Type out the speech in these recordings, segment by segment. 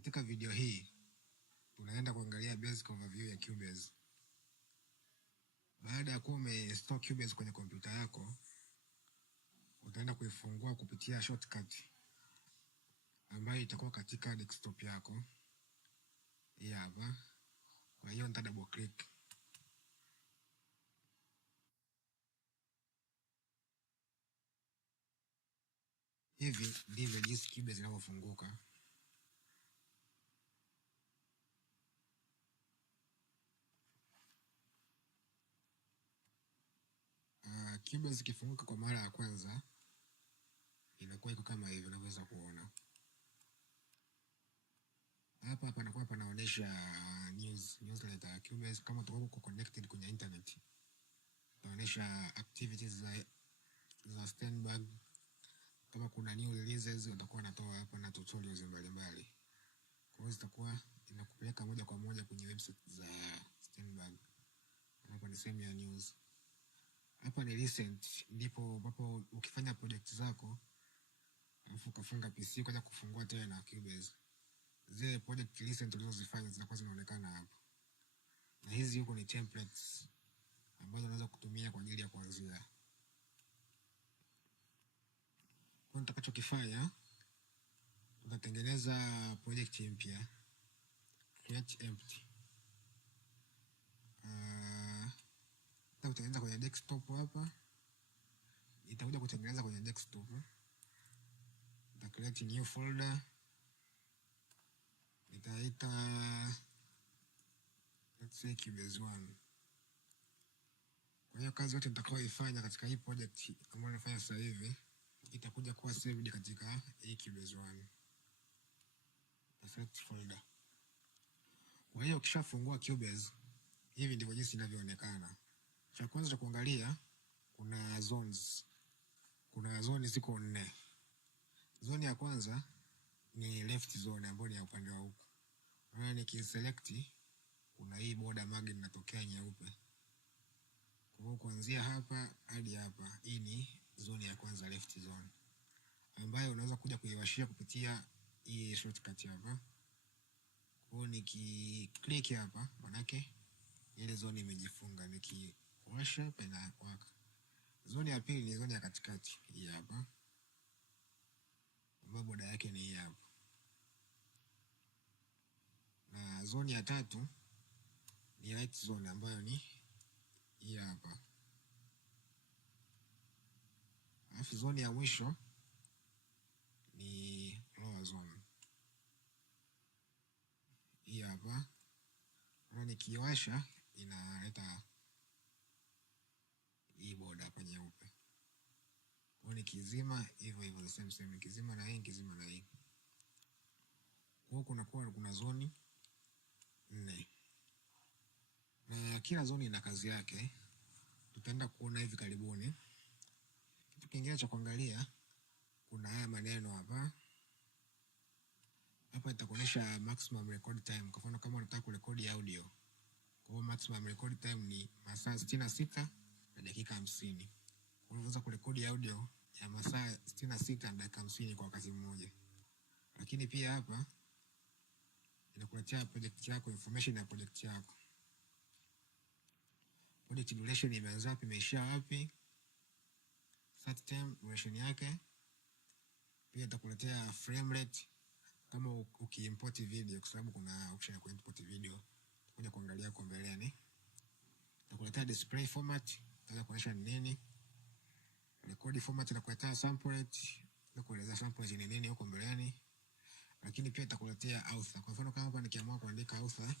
Katika video hii tunaenda kuangalia basic overview ya Cubase. Baada ya kuwa umeinstall Cubase kwenye kompyuta yako, utaenda kuifungua kupitia shortcut ambayo itakuwa katika desktop yako. Hii hapa. Kwa hiyo nita double click. Hivi ndivyo jinsi Cubase inavyofunguka. Cubase ikifunguka kwa mara ya kwanza inakuwa iko kama hivi unaweza kuona. Hapa panakuwa panaonyesha newsletter ya Cubase kama tuko connected kwenye internet. Itaonyesha activities za Steinberg. Kama kuna new releases watakuwa natoa hapa na tutorials mbalimbali. Kwa hiyo zitakuwa inakupeleka moja kwa moja kwenye website za Steinberg. Hapa ni sehemu ya news. Hapa ni recent, ndipo ambapo ukifanya project zako alafu ukafunga PC ukaja kufungua tena Cubase, zile project recent ulizozifanya zinakuwa zinaonekana hapa. Na hizi huko ni templates ambazo unaweza kutumia kwa ajili ya kuanzia. Kwa nitakachokifanya, tutatengeneza project mpya, create empty. Utatengeneza kwenye desktop hapa. Itakuja kutengeneza kwenye desktop. Nita create new folder. Nitaita let's say Cubase 1. Kwa hiyo kazi yote nitakayoifanya katika hii project ambayo nafanya sasa hivi itakuja kuwa saved katika hii Cubase 1. Select folder. Kwa hiyo ukishafungua Cubase, hivi ndivyo jinsi inavyoonekana. Cha kwanza cha kuangalia, kuna zones. Kuna zone ziko 4. Zone ya kwanza ni left zone ambayo ni ya upande wa huku. Kwa nikiselect, kuna hii border margin inatokea nyeupe. Kwa hiyo kuanzia hapa hadi hapa, hii ni zone ya kwanza, left zone, ambayo unaweza kuja kuiwashia kupitia hii shortcut hapa. Kwa hiyo nikiclick hapa, manake ile zone imejifunga. Nikiwasha pena waka. Zone ya pili ni zone ya katikati, hii hapa, ambayo border yake ni hii hapa. Na zone ya tatu ni right zone ambayo ni hii hapa. Alafu zone ya mwisho ni lower zone, hii hapa. Na nikiwasha inaleta hii border hapa nyeupe. Kwa nikizima hivyo hivyo the same, nikizima na hii, nikizima na hii. Kwa kuna zone 4. Na kila zone ina kazi yake. Tutaenda kuona hivi karibuni. Kitu kingine cha kuangalia, kuna haya maneno hapa. Hapa itakuonyesha maximum record time. Kwa mfano kama unataka kurekodi audio, kwa hiyo maximum record time ni masaa 66 na dakika 50. Unaweza kurekodi audio ya masaa 66 na dakika 50 kwa wakati mmoja. Lakini pia hapa inakuletea project yako, information ya project yako. Project duration imeanza wapi, imeishia wapi, start time, duration yake. Pia itakuletea frame rate kama ukiimport video, kwa sababu kuna option ya kuimport video. Tutakuja kuangalia huko mbeleni. Itakuletea display format, itakuja kuonyesha ni nini. Record format itakuletea sample rate, itakueleza sample rate ni nini huko mbeleni. Lakini pia itakuletea author. Kwa mfano kama hapa nikiamua kuandika author,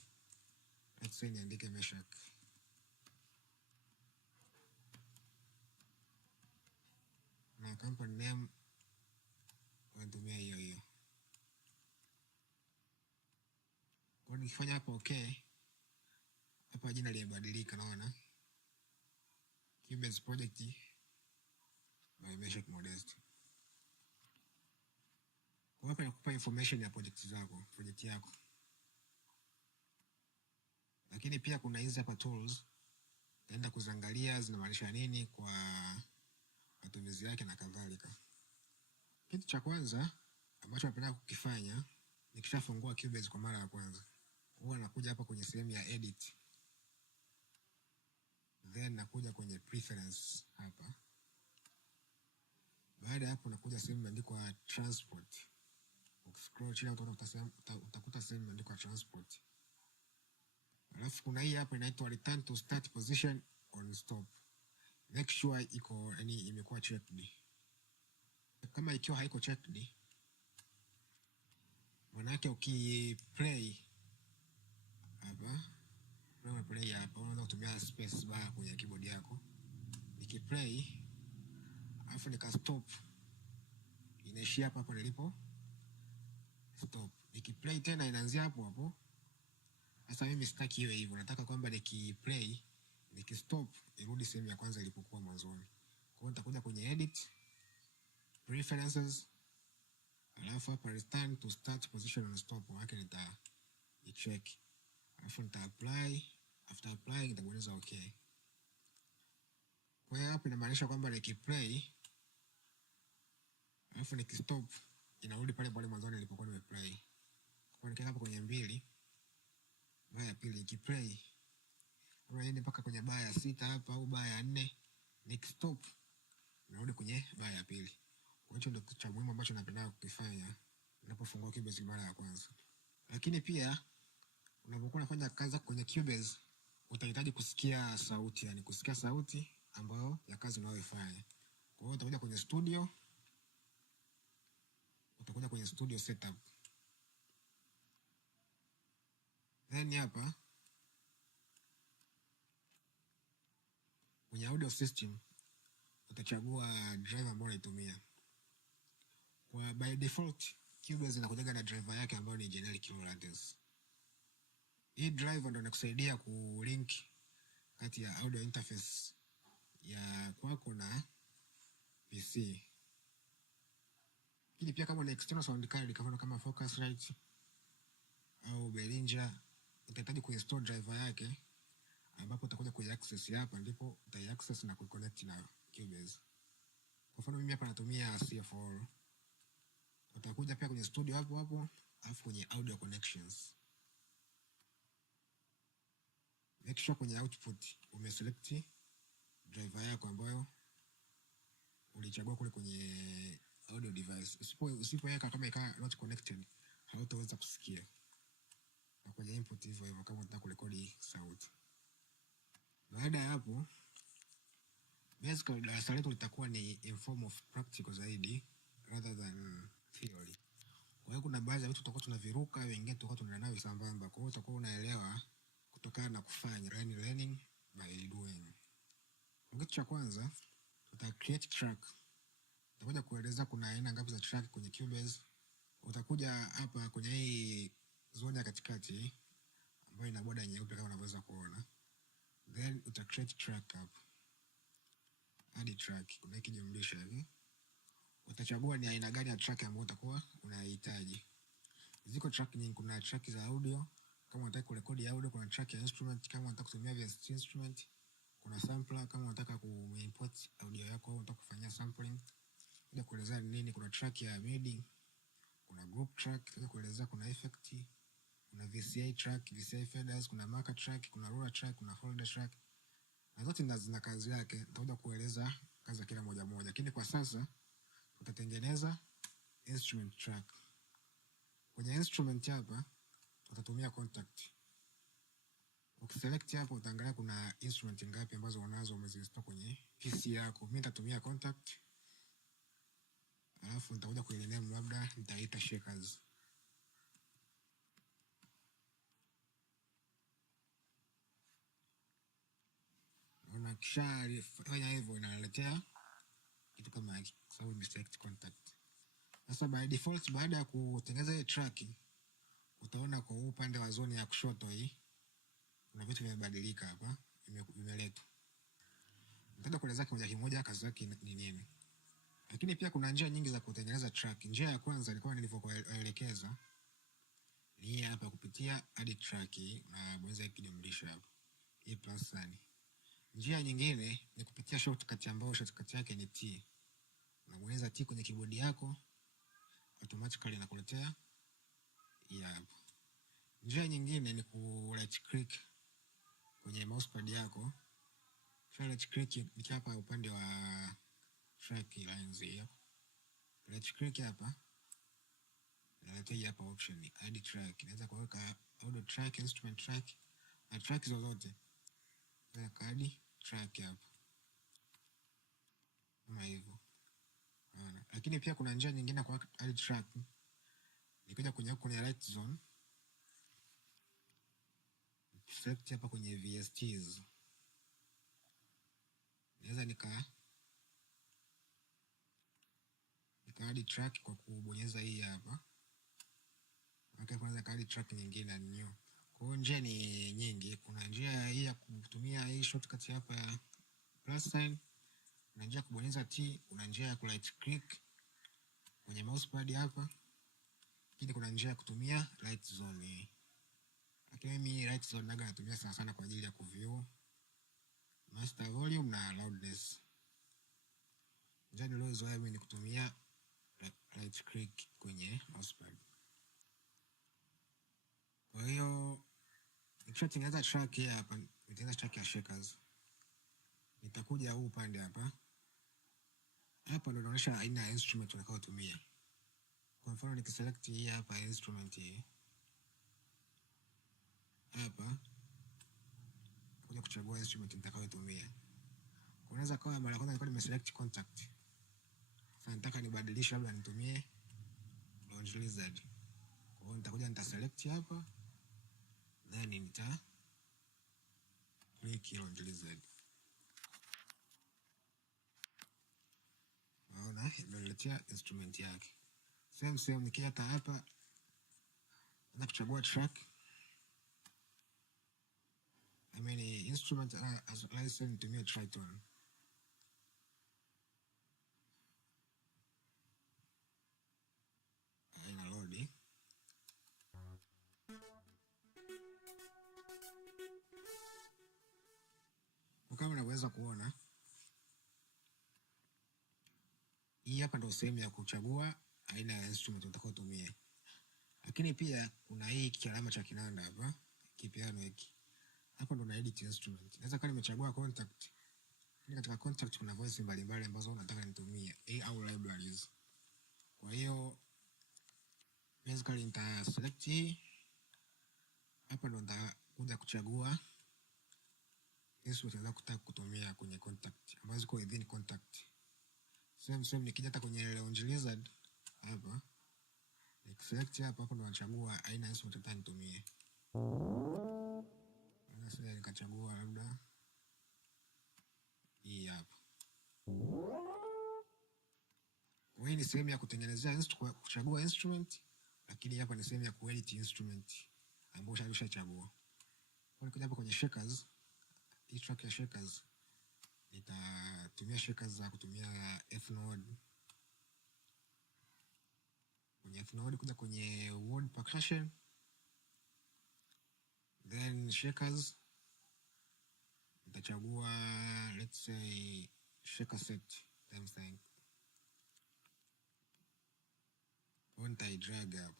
let's say niandike Meshak. Na company name unatumia hiyo hiyo. Kwa nikifanya hapa okay, hapa jina limebadilika, naona Cubase project by Meshak Modest. Kwa hapa nakupa information ya project yako. Lakini pia kuna hizi hapa tools, utaenda kuziangalia zinamaanisha nini kwa matumizi yake na kadhalika. Kitu cha kwanza ambacho napenda kukifanya Nikishafungua Cubase kwa mara ya kwanza, huwa nakuja hapa kwenye sehemu ya edit, then nakuja kwenye preference hapa. Baada ya hapo nakuja sehemu imeandikwa transport. Ukiscroll chini utakuta sehemu imeandikwa transport. Alafu kuna hii hapa inaitwa return to start position on stop. Make sure iko imekuwa checked. Kama ikiwa haiko checked, maana yake ukiplay hapa, play hapa, unaweza kutumia space bar kwenye keyboard yako. Nikiplay alafu nika stop, inaishia hapa hapo nilipo stop. Nikiplay tena inaanzia hapo hapo. Sasa mimi sitaki hiyo hivyo, nataka kwamba nikiplay, nikistop irudi sehemu ya kwanza ilipokuwa mwanzoni. Kwa hiyo nitakuja kwenye edit, preferences, alafu hapa return to start position on stop, wake nita-check. Alafu nita-apply, after applying nitabonyeza okay. Kwa hiyo hapa inamaanisha kwamba nikiplay, alafu nikistop, inarudi pale pale mwanzoni nilipokuwa nimeplay. Kwa nikiweka hapa kwenye 2, baa ya pili, nikiplay unaenda mpaka kwenye baa ya 6 hapa au baa ya 4, nikistop narudi kwenye baa ya pili. Kwa hiyo ndio kitu cha muhimu ambacho napenda kukifanya ninapofungua Cubase mara ya kwanza. Lakini pia unapokuwa unafanya kazi kwenye Cubase utahitaji kusikia sauti, yani kusikia sauti ambayo ya kazi unayoifanya. Kwa hiyo utakuja kwenye studio, setup. Then hapa kwenye audio system utachagua driver ambayo unaitumia. Kwa by default Cubase inakujaga na driver yake ambayo ni generic Low Latency. Hii driver ndio inakusaidia kulink kati ya audio interface ya kwako na PC. Lakini pia kama una external sound card kama Focusrite au Behringer, utahitaji kuinstall driver yake, ambapo utakuja kwenye access hapa, ndipo utaiaccess na kuconnect na Cubase. Kwa mfano mimi hapa natumia CF4. Utakuja pia kwenye studio hapo hapo, alafu kwenye audio connections. Make sure kwenye output umeselect driver yako ambayo ulichagua kule kwenye audio device. Usipoweka kama ikawa not connected, hautaweza kusikia. Na kwenye input hivyo kama unataka kurekodi sauti. Baada ya hapo, basically darasa letu litakuwa ni in form of practical zaidi rather than theory. Kwa hiyo kuna baadhi ya vitu tutakuwa tunaviruka, wengine tutakuwa tunaenda navyo sambamba. Kwa hiyo utakuwa unaelewa kutokana na kufanya, learning by doing. Kitu cha kwanza, tuta create track. Tutakuja kueleza kuna aina ngapi za track kwenye Cubase. Utakuja hapa kwenye hii zone ya katikati ambayo ina border nyeupe kama unaweza kuona. Then uta create track hapa. Add track, kuna kijumlisha hivi. Utachagua ni aina gani ya track ambayo utakuwa unahitaji. Ziko track nyingi, kuna track za audio, kama unataka kurekodi audio, kuna track ya instrument, kama unataka kutumia VST instrument, kuna sampler, kama unataka kuimport audio yako au unataka kufanyia sampling. Ndio kueleza nini, kuna track ya MIDI, kuna group track, ndio kueleza kuna effect, kuna VCA track, VCA faders, kuna marker track, kuna roller track, kuna folder track. Na zote zina kazi yake, nitakuja kueleza kazi ya kila moja moja. Lakini kwa sasa tutatengeneza instrument track. Kwenye instrument hapa utatumia contact. Ukiselect hapo utaangalia kuna instrument ngapi ambazo unazo umezinstall kwenye PC yako. Mimi nitatumia contact. Alafu nitakuja kuirename, labda nitaita shakers. Ukishafanya hivyo inaletea kitu kama hiki, sababu nimeselect contact. Sasa by default baada ya kutengeneza ile track, utaona kwa upande wa zone ya kushoto hii kuna vitu vimebadilika hapa, vimeletwa. Nitaenda kueleza kimoja kimoja kazi yake ni nini. Lakini pia kuna njia nyingi za kutengeneza track. Njia ya kwanza ilikuwa nilivyokuelekeza ni hapa kupitia add track na bonyeza kijumlisha hapo. Hii plus sign. Njia nyingine ni kupitia shortcut ambayo shortcut yake ni T. Unabonyeza T kwenye keyboard yako, automatically inakuletea hii hapa. Njia nyingine ni ku right click kwenye mousepad yako. Right click ni hapa upande wa track lines hiyo. Right click hapa. Naletea hapa option add track. Naweza kuweka audio track, instrument track na track zozote. Naweza add track hapa. Kama hivyo. Lakini pia kuna njia nyingine kwa add track. Nikija kwenye right zone. Select hapa kwenye VSTs. Naweza nika add track kwa kubonyeza hii hapa. Kwanza add track nyingine new. Kwa hiyo njia ni nyingi. Kuna njia hii ya kutumia hii shortcut hapa ya plus sign. Kuna njia kubonyeza T, kuna njia ya right click kwenye mousepad hapa. Lakini kuna njia ya kutumia right zone. Lakini mimi right zone natumia sana kwa ajili ya kuview master volume na loudness. Njia niliyozoea mimi ni kutumia right click kwenye mousepad. Kwa hiyo nikishatengeneza track hii hapa, nitaanza track ya shakers. Nitakuja huu upande hapa. Hapa ndo naonyesha aina ya instrument utakayotumia. Kwa mfano nikiselect hii hapa instrument hii. Hapa kuja kuchagua instrument nitakayotumia. Unaweza kawa mara kwanza nilikuwa nimeselect contact. Sasa nataka nibadilishe, labda nitumie Lounge Lizard. Kwa hiyo nitakuja nitaselect hapa. Then nita click Lounge Lizard. Naona imeletea instrument yake. Same nikija hapa na kuchagua track. Instrument as license nitumie Triton. Ina load. Kama unaweza kuona hii hapa ndio sehemu ya kuchagua aina ya instrument utakayotumia. Lakini pia kuna hii kialama cha kinanda hapa, kipiano hiki. Hapa ndo na edit instrument. Naweza kama nimechagua contact. Katika contact kuna voice mbalimbali ambazo nataka nitumie au libraries. Kwa hiyo basically nita select hii. Hapa ndo nitakuja kuchagua instrument nataka kutumia kwenye contact ambazo ziko within contact. Same nikija hata kwenye Lounge Lizard hapa. Select hapa ndo nachagua aina ya instrument nataka nitumie. Sasa nikachagua labda hii hapa. Hii ni sehemu ya kutengenezea kuchagua instrument, lakini hapa ni sehemu ya kuedit instrument ambayo ushachagua. Kwa hiyo hapa kwenye shakers, hii track ya shakers nitatumia shakers za kutumia F node. Kwenye F node kuja kwenye word percussion, then shakers nitachagua let's say shaker set times 9. Nita drag hapo.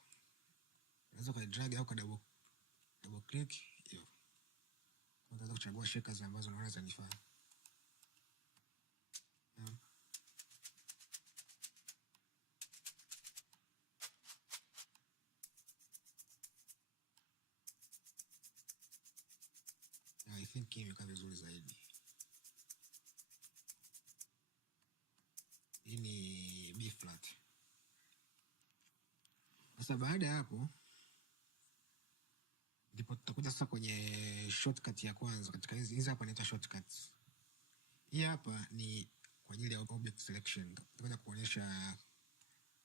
Unaweza kwa drag au kwa double click hiyo. Unaweza kuchagua shakers ambazo unaona zinanifaa. I think hii imekaa vizuri zaidi. Hii ni B flat. Sasa baada ya hapo ndipo tutakuja sasa kwenye shortcut ya kwanza. Katika hizi hapa inaitwa shortcuts. Hii hapa ni kwa ajili ya object selection. Tutakuja kuonyesha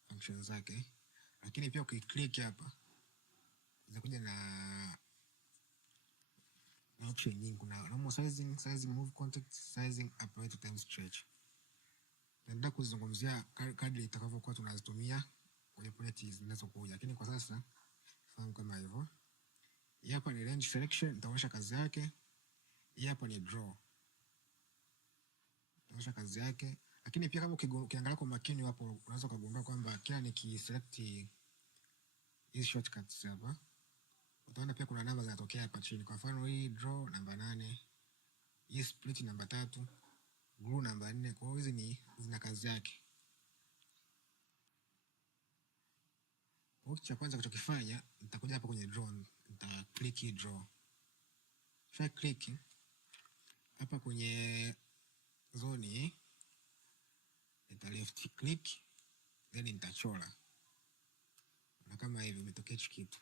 functions zake. Lakini pia ukiklik hapa zinakuja na option nyingi. Kuna normal sizing, move contact, sizing, upright time stretch. Naenda kuzungumzia kadri itakavyokuwa tunazitumia kwenye project zinazokuja. Lakini kwa sasa fahamu kama hivyo. Hii hapa ni range selection, nitaonyesha kazi yake. Hii hapa ni draw. Nitaonyesha kazi yake. Lakini pia kama ukiangalia kwa makini hapo unaweza kugundua kwamba kila nikiselect hizi shortcuts hapa, utaona pia kuna namba zinatokea hapa chini. Kwa mfano hii draw namba 8, hii split namba 3, glue namba 4. Kwa hiyo hizi zina kazi yake. Kwa cha kwanza kuchokifanya, nitakuja hapa kwenye draw, nita click hii draw. Kisha click hapa kwenye zone, nita left click, then nitachora. Na kama hivi imetokea hichi kitu.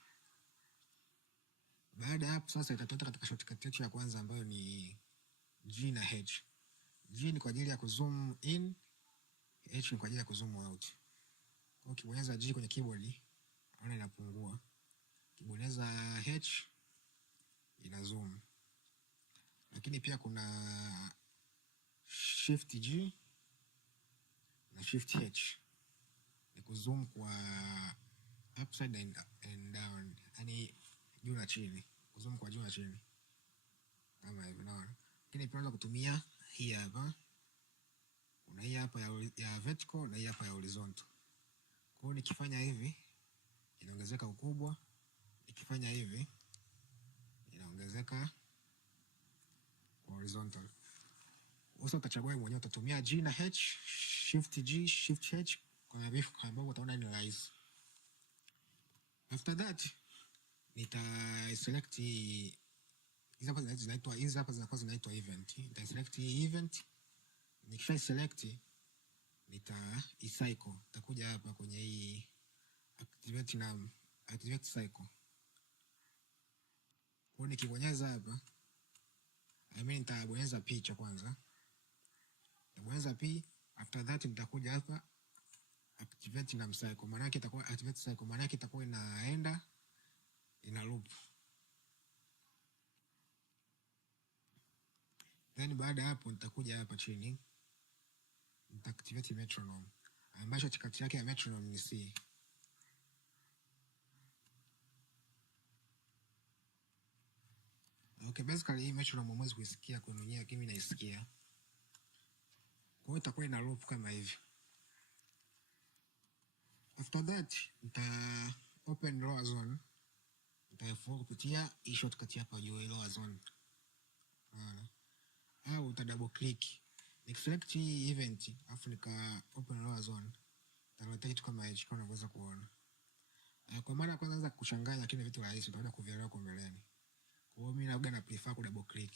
Baada hapo sasa itatoka katika shortcut yetu ya kwanza ambayo ni G na H. G ni kwa ajili ya kuzoom in, H ni kwa ajili ya kuzoom out. Kwa ukibonyeza G kwenye keyboard, unaona inapungua. Ukibonyeza H ina zoom. Lakini pia kuna Shift G na Shift H. Ni kuzoom kwa upside and down, yani juu na chini, kuzoom kwa juu na chini kama hivi, unaona. Lakini pia unaweza kutumia hii hapa, kuna hii hapa ya vertical na hii hapa ya horizontal. Kwa hiyo nikifanya hivi inaongezeka ukubwa, nikifanya hivi inaongezeka kwa horizontal. Sasa utachagua mwenyewe, utatumia G na H, Shift G, Shift H kwa vifu ambavyo utaona ni rahisi. After that nita select hizi hapa zinaitwa event. Nita select hii event. Nikisha select nita cycle. Nitakuja hapa kwenye hii activate cycle. Kwa nikibonyeza hapa, nitabonyeza P cha kwanza. Nitabonyeza P, after that nitakuja hapa activate na cycle. Maana yake itakuwa activate cycle, maana yake itakuwa inaenda ina loop. Then baada hapo nitakuja hapa chini, nita activate metronome, ambacho kati yake ya metronome ni C. Okay, basically hii metronome mwezi kuisikia kwa mwenyewe, lakini mimi naisikia. Kwa hiyo itakuwa ina loop kama hivi. After that nita open lower zone, nitafungua kupitia hii shortcut hapa juu ya lower zone. Au uta double click. Select hii event, afu nika open lower zone. Taleta kitu kama hicho kama unaweza kuona. Kwa maana kwanza anza kuchanganya, lakini vitu rahisi utaenda kuvielewa kwa mbeleni. Kwa hiyo mimi na prefer ku double click.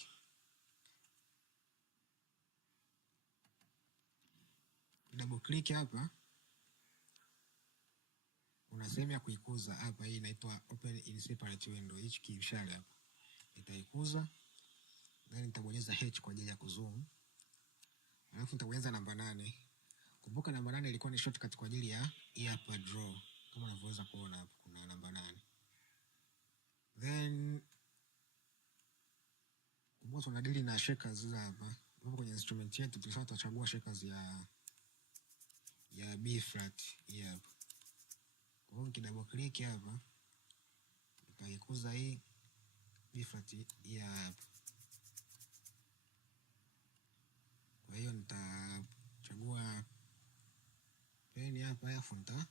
Double click hapa. Una sehemu ya kuikuza hapa, hii inaitwa open in separate window. Hichi kiishara hapa. Nitaikuza. Then nitabonyeza H kwa ajili ya kuzoom. Alafu nitabonyeza namba 8. Kumbuka namba 8 ilikuwa ni shortcut kwa ajili ya hii hapa draw. Kama unavyoweza kuona hapo kuna namba 8. Then kumbuka tunadili na shakers hizo hapa. Hapo kwenye instrument yetu tutachagua shakers ya B flat hii hapa. Kwa hiyo nikidouble click hapa, nitaikuza hii B flat hii hapa. Kwa hiyo nitachagua pen hapa, alafu nita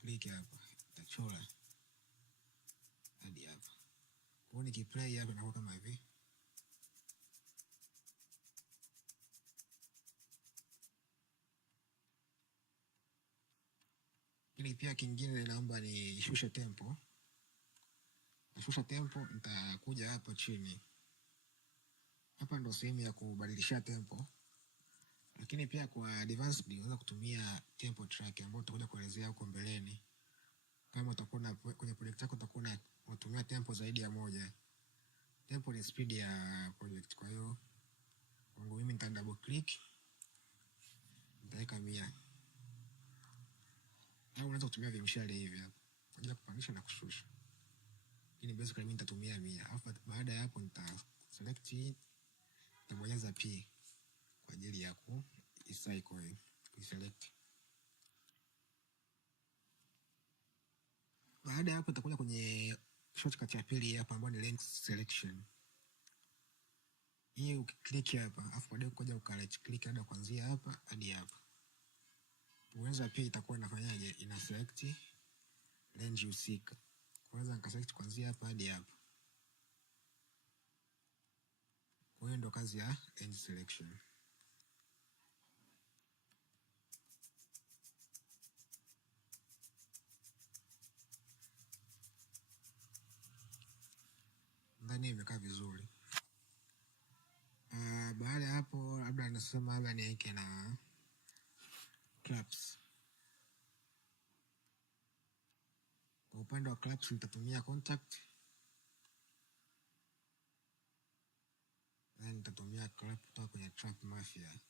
click hapa, nitachora hadi hapa. Kwa hiyo nikiplay hapa inakuwa kama hivi. Lakini pia kingine naomba nishushe tempo. Nashusha tempo, nitakuja hapa chini. Hapa ndo sehemu ya kubadilisha tempo. Lakini pia kwa advanced unaweza kutumia tempo track ambayo tutakuja kuelezea huko mbeleni. Kama utakuwa kwenye project yako utakuwa unatumia tempo zaidi ya moja. Tempo ni speed ya project. Kwa hiyo kwangu mimi nita double click, nitaweka 100. Au unaweza kutumia vimshale hivi hapa kwa ajili ya kupandisha na kushusha. Lakini basically mimi nitatumia 100. Alafu baada ya hapo nita select, nitabonyeza P kwa ajili ya kuicycle, kuiselect. Baada ya hapo nitakuja kwenye shortcut ya pili hapa ambayo ni length selection. Hii ukiklik hapa, afu baadaye ukaja right click hadi kuanzia hapa hadi hapa. Uweza pia itakuwa inafanyaje? Ina select range husika. Kwanza nikaselect kuanzia hapa hadi hapa. Kwa hiyo ndo kazi ya range selection. Ndani imekaa vizuri. Baada ya hapo labda nasema labda niweke na claps. Kwa upande wa claps nitatumia contact, then nitatumia clap kutoka kwenye Trap Mafia.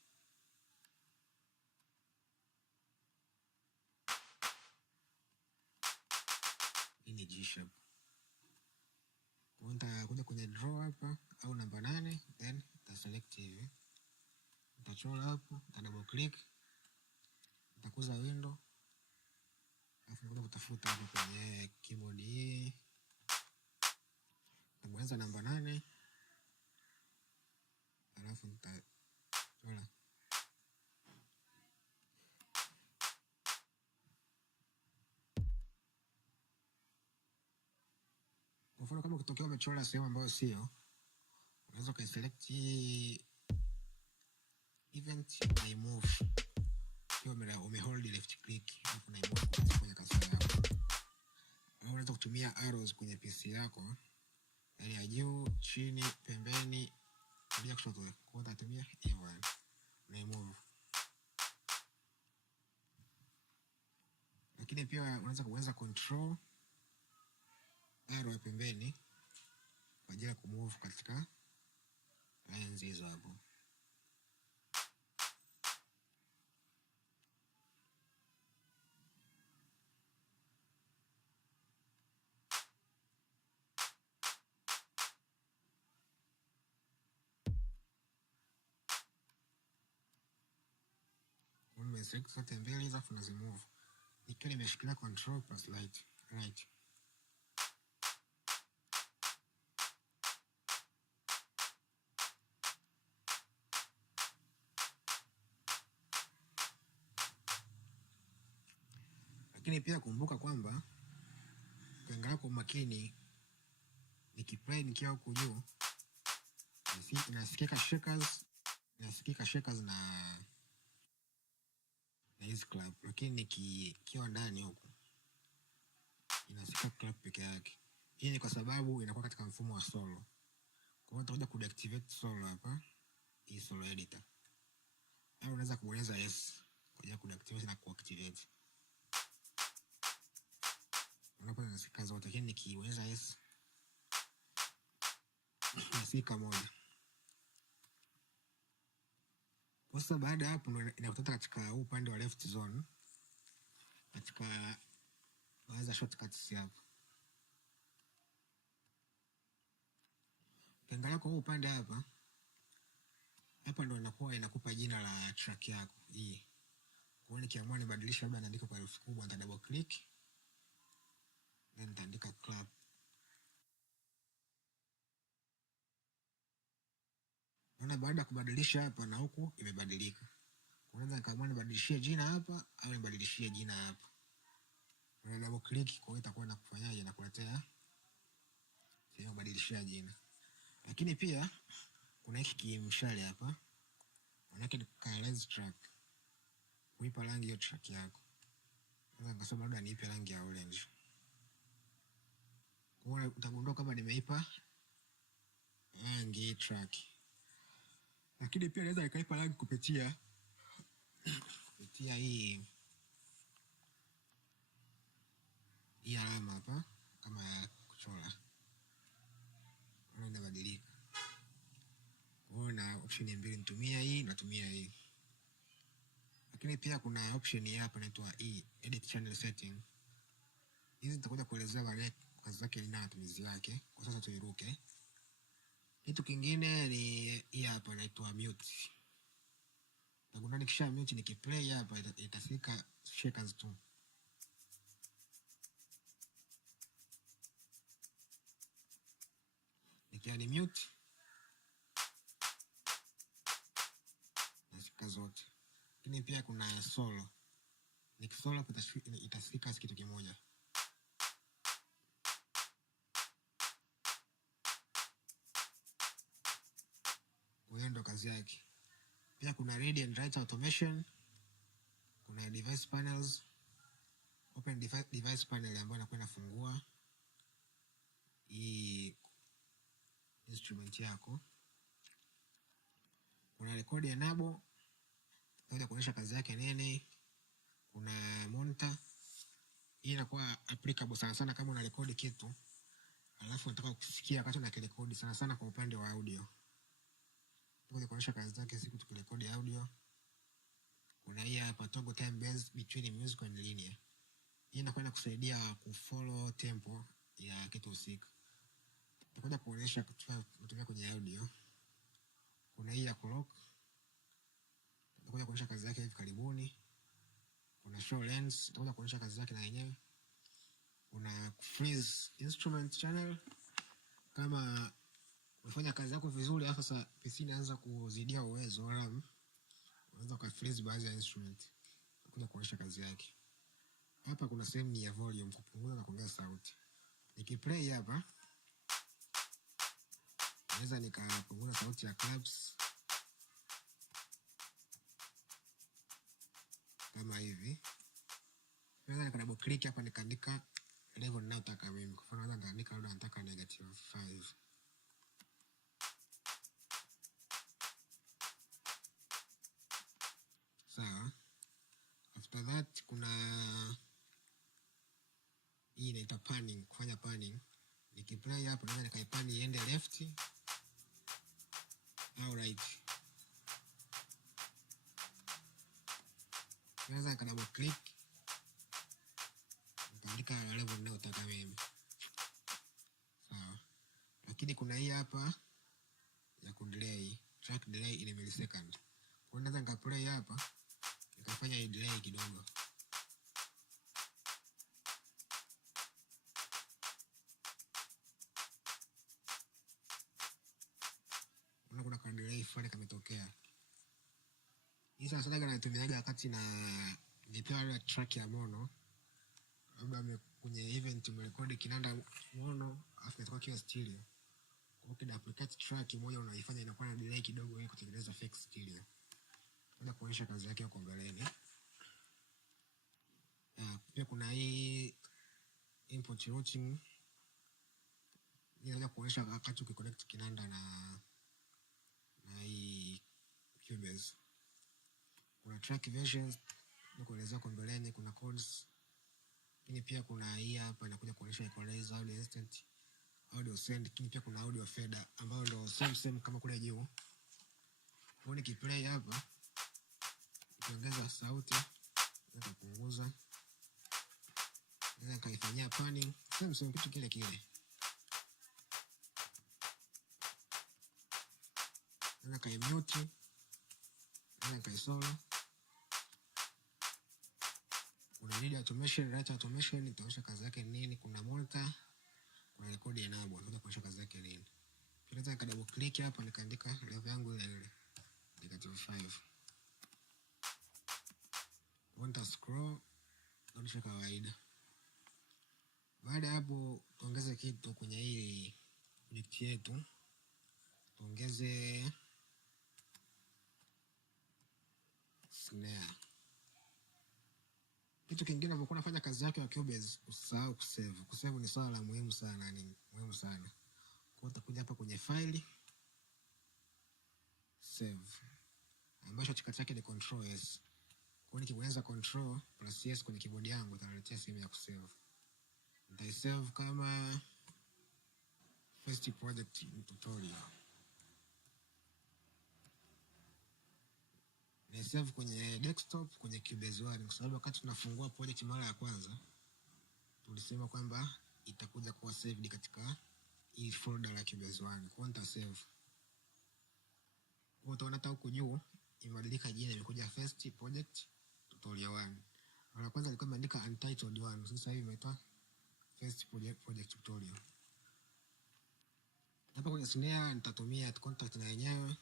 Hii ni G sharp. Nitakuja kwenye draw hapa au namba 8, then nita select hivi, nitachora hapo, nita double click, nitakuza window, alafu nitakuja kutafuta hapo kwenye keyboard hii, nitabonyeza namba 8, alafu nitachora kwa mfano. Kama ukitokea umechora sehemu ambayo sio, unaweza ukaiselect event na move. Hiyo umehold left click alafu na move kwenye cursor yako. Au unaweza kutumia arrows kwenye PC yako, yani ya juu, chini, pembeni, kulia, kushoto. Kwa hiyo utatumia hiyo na move. Lakini pia unaweza kuweza control arrow ya pembeni kwa ajili ya kumove katika lines hizo hapo. Nimeselect zote mbili hizo afu nazimove nikiwa nimeshikilia control plus right. Lakini pia kumbuka kwamba ukiangalia kwa makini, nikiplay nikiwa huku juu nasikika shakers na hizi clap, lakini nikiwa ndani huku inasikika clap peke yake. Hii ni kwa sababu inakuwa katika mfumo wa solo. Kwa hiyo utakuja kudeactivate solo hapa, hii solo editor, au unaweza kubonyeza S kwa ajili ya kudeactivate na kuactivate. Unapo nasikika zote, lakini nikibonyeza S nasikika moja. Sasa baada ya hapo inakutata katika upande wa left zone, katika baadhi shortcuts hapa. Ukiangalia kwa upande hapa ndo inakupa jina la track yako hii. Kwa hiyo nikiamua nibadilisha labda naandika kwa herufi kubwa, nita double click, then nitaandika clap. Naona baada ya kubadilisha hapa na huku imebadilika. Unaweza nikaamua nibadilishie jina hapa au nibadilishie jina hapa. Una double click, kwa hiyo itakuwa inakufanyaje, inakuletea sehemu kubadilishia jina. Lakini pia kuna hiki kimshale hapa, manake colorize track, kuipa rangi hiyo track yako. Naweza nikasema labda niipe rangi ya orange. Kwa hiyo utagundua kama nimeipa rangi track. Lakini pia naweza nikaipa rangi kupitia hii alama hapa kama ya kuchora. Inabadilika. Na option mbili, nitumia hii, natumia hii. Lakini pia kuna option hapa inaitwa edit channel setting. Hizi nitakuja kuelezea baadaye kazi zake na matumizi yake. Kwa sasa tuiruke. Kitu kingine ni hii hapa inaitwa mute. Nagundua nikisha mute nikiplay hapa itasikika shakers tu. Nikia ni mute nasikika zote. Lakini pia kuna solo. Nikisolo itasikika kitu kimoja. ndo kazi yake. Pia kuna read and write automation, kuna device panels, open device panel ambayo inakuwa inafungua hii instrument yako. Kuna record enable, kwa kuonyesha kazi yake nini. Kuna monitor, hii inakuwa applicable sana sana kama una record kitu alafu unataka kusikia wakati unakirekodi, sana sana kwa upande wa audio. Kwa kuonyesha kazi zake siku tukirekodi audio. Kuna hii hapa toggle time based between music and linear. Hii inakuwa inakusaidia kufollow tempo ya kitu husika. Tutakuja kuonyesha kutumia kwenye audio. Kuna hii ya clock, tutakuja kuonyesha kazi yake hivi karibuni. Kuna show lens, tutakuja kuonyesha kazi yake na yenyewe. Kuna freeze instrument channel, kama unafanya kazi yako vizuri hasa sasa PC inaanza kuzidia uwezo RAM, unaweza ka freeze baadhi ya instrument. Tutakuja kuonyesha kazi yake. Hapa kuna sehemu ya volume, kupunguza na kuongeza sauti. Nikiplay hapa naweza nikapunguza sauti ya claps kama hivi. Naweza nika double click hapa nikaandika level ninayotaka mimi. Kwa mfano naweza nikaandika labda nataka -5. Sawa. After that kuna hii inaitwa panning, kufanya panning. Nikiplay hapo naweza nikaipani iende left au right. Naweza nika double click nikaandika level ninayotaka mimi. Sawa. Lakini kuna hii hapa ya kudelay, track delay in millisecond. Kwa naweza nikaplay hapa nikafanya delay kidogo. Kuna delay fulani kametokea. Hii sasa ndio naitumiaga wakati na nipewa track ya mono. Labda kwenye event umerekodi kinanda mono afu inatoka kiwa stereo. Kwa hiyo duplicate track moja unaifanya inakuwa na delay kidogo ili kutengeneza fake stereo. Ndio kuonyesha kazi yake huko mbeleni. Pia kuna hii input routing. Inaweza kuonyesha wakati ukiconnect kinanda na hii Cubase. Kuna track versions ndio kuelezea kwa mbeleni, kuna codes. Lakini pia kuna hii hapa inakuja kuonyesha equalizer, audio instant, audio send. Lakini pia kuna audio fader ambayo ndio same kama kule juu. Kwa nikiplay hapa nikiongeza sauti na kupunguza, naweza kaifanyia panning same kitu kile kile. Naweza kaimute, naweza kaisolo. Kuna read automation, write automation, itaonyesha kazi yake nini. Kuna monitor, kuna record enable, itaonyesha kazi yake nini. Naweza nika double click hapa nikaandika level yangu ile -5. Nita scroll naonyesha kawaida. Baada ya hapo tuongeze kitu kwenye hii project yetu. Tuongeze snare. Kitu kingine ambacho unafanya kazi yake ya Cubase, usahau kusave. Kusave ni swala la muhimu sana, ni muhimu sana. Kwa hiyo utakuja hapa kwenye file, save, ambacho shortcut yake ni Control+S. Kwa hiyo nikibonyeza Control+S kwenye keyboard yangu itaniletea sehemu ya kusave. Nitaisave kama first project tutorial. Na save kwenye desktop kwenye Cubase One, kwa sababu wakati tunafungua project mara ya kwanza tulisema kwamba itakuja kuwa saved katika hii folder la Cubase One. Kwa hiyo nita save. Kwa utaona hata huko juu imebadilika jina, imekuja first project tutorial 1. Mara kwanza ilikuwa imeandika untitled 1, sasa hivi imeitwa first project tutorial. Hapa kwenye snare nitatumia contact na yenyewe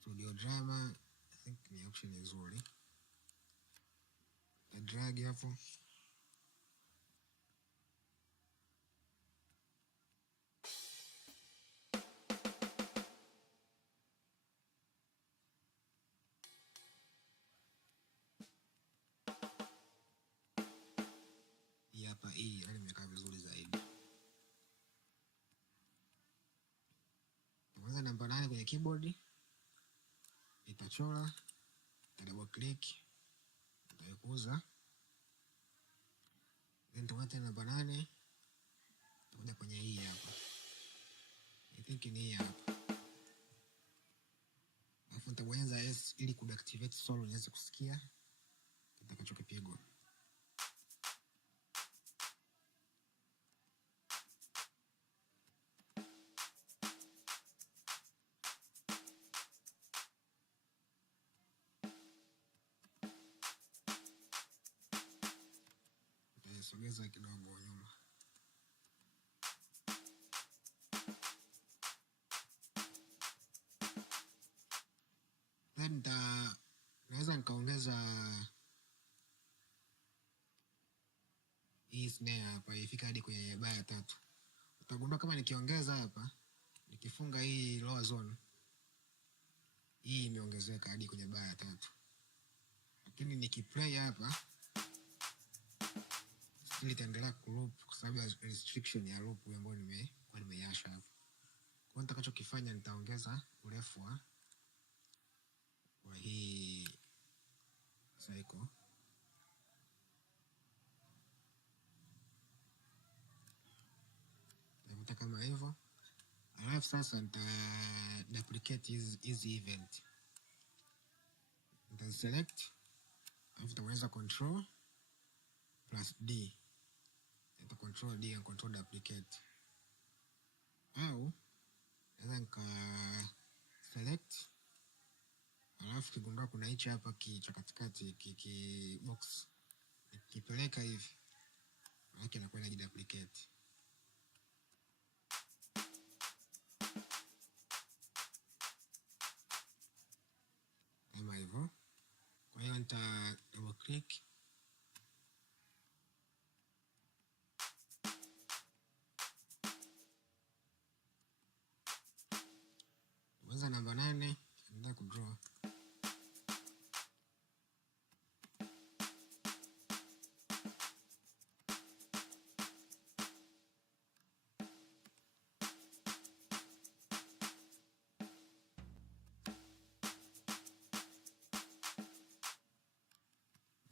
Studio Drama, I think ni option nzuri. Na drag hapo. keyboard, nitachora, nita double click, nitaikuza, then tuwate namba 8, tutakuja kwenye hii hapa. I think ni hii hapa. Alafu nitabonyeza S ili kudeactivate solo niweze kusikia kitakachokipigwa. Sogeza kidogo nyuma. Then naweza nikaongeza hii snare hapa ifika hadi kwenye bar ya 3. Utagundua kama nikiongeza hapa, nikifunga hii lower zone, hii imeongezeka hadi kwenye bar ya 3. Lakini nikiplay hapa, ili itaendelea kuloop kwa sababu ya restriction ya loop ambayo nimeiasha hapa. Kwa nitakachokifanya nitaongeza urefu wa hii cycle. Navuta kama hivyo. Alafu sasa nita duplicate hizi event. Nita select, alafu nitaweza control plus D. Nita control D and control duplicate. Au naweza nika select, alafu kigundua kuna hichi hapa cha katikati box, nikipeleka hivi yake inakuwa inajiduplicate kama hivyo. Kwa hiyo nita double click, tuanza namba 8, nenda kudraw.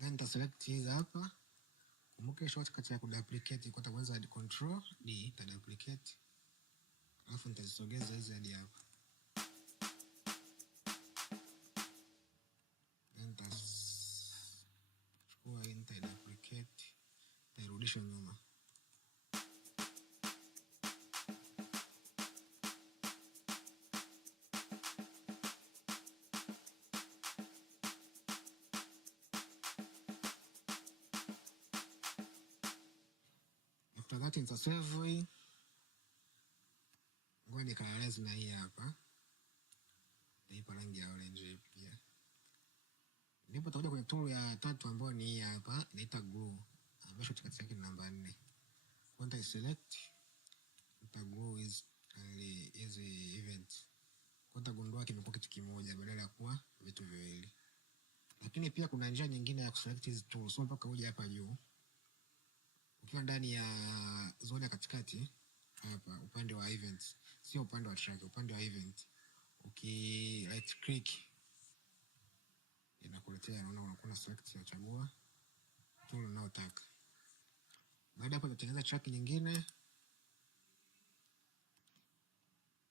Nita select hizi hapa. Kumbuka shortcut ya kuduplicate kwa taanza hadi control D, ta duplicate. Alafu nitazisogeza hizi hadi hapa. Nitachukua hii, nita duplicate, nirudisha nyuma. After that nita save hii. Ngoja nikaeleze na hii hapa. Naipa rangi ya orange pia. Ndipo tutakuja kwenye tool ya 3 ambayo ni hii hapa, inaitwa glue. Ambayo shortcut yake ni namba 4. Nita select, nita glue hizi events. Utagundua kimekuwa kitu kimoja badala ya kuwa vitu viwili. Lakini pia kuna njia nyingine ya kuselect hizi tools. So mpaka uje hapa juu. Ukiwa ndani ya zone ya katikati hapa upande wa events, sio upande wa track, upande wa event. Right click inakuletea, unaona kuna select, unachagua tool unayotaka. Baada hapo utatengeneza track nyingine.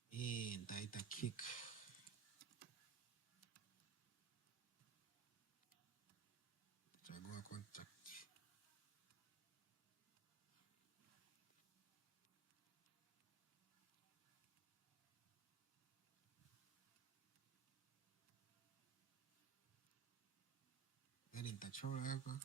Hii nitaita kick. Chagua contact. Then nitachora hapa.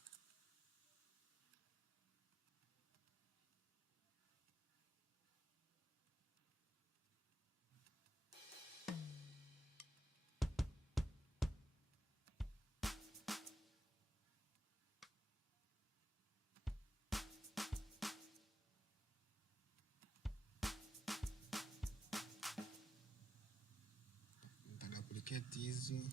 Nitaduplicate hizi.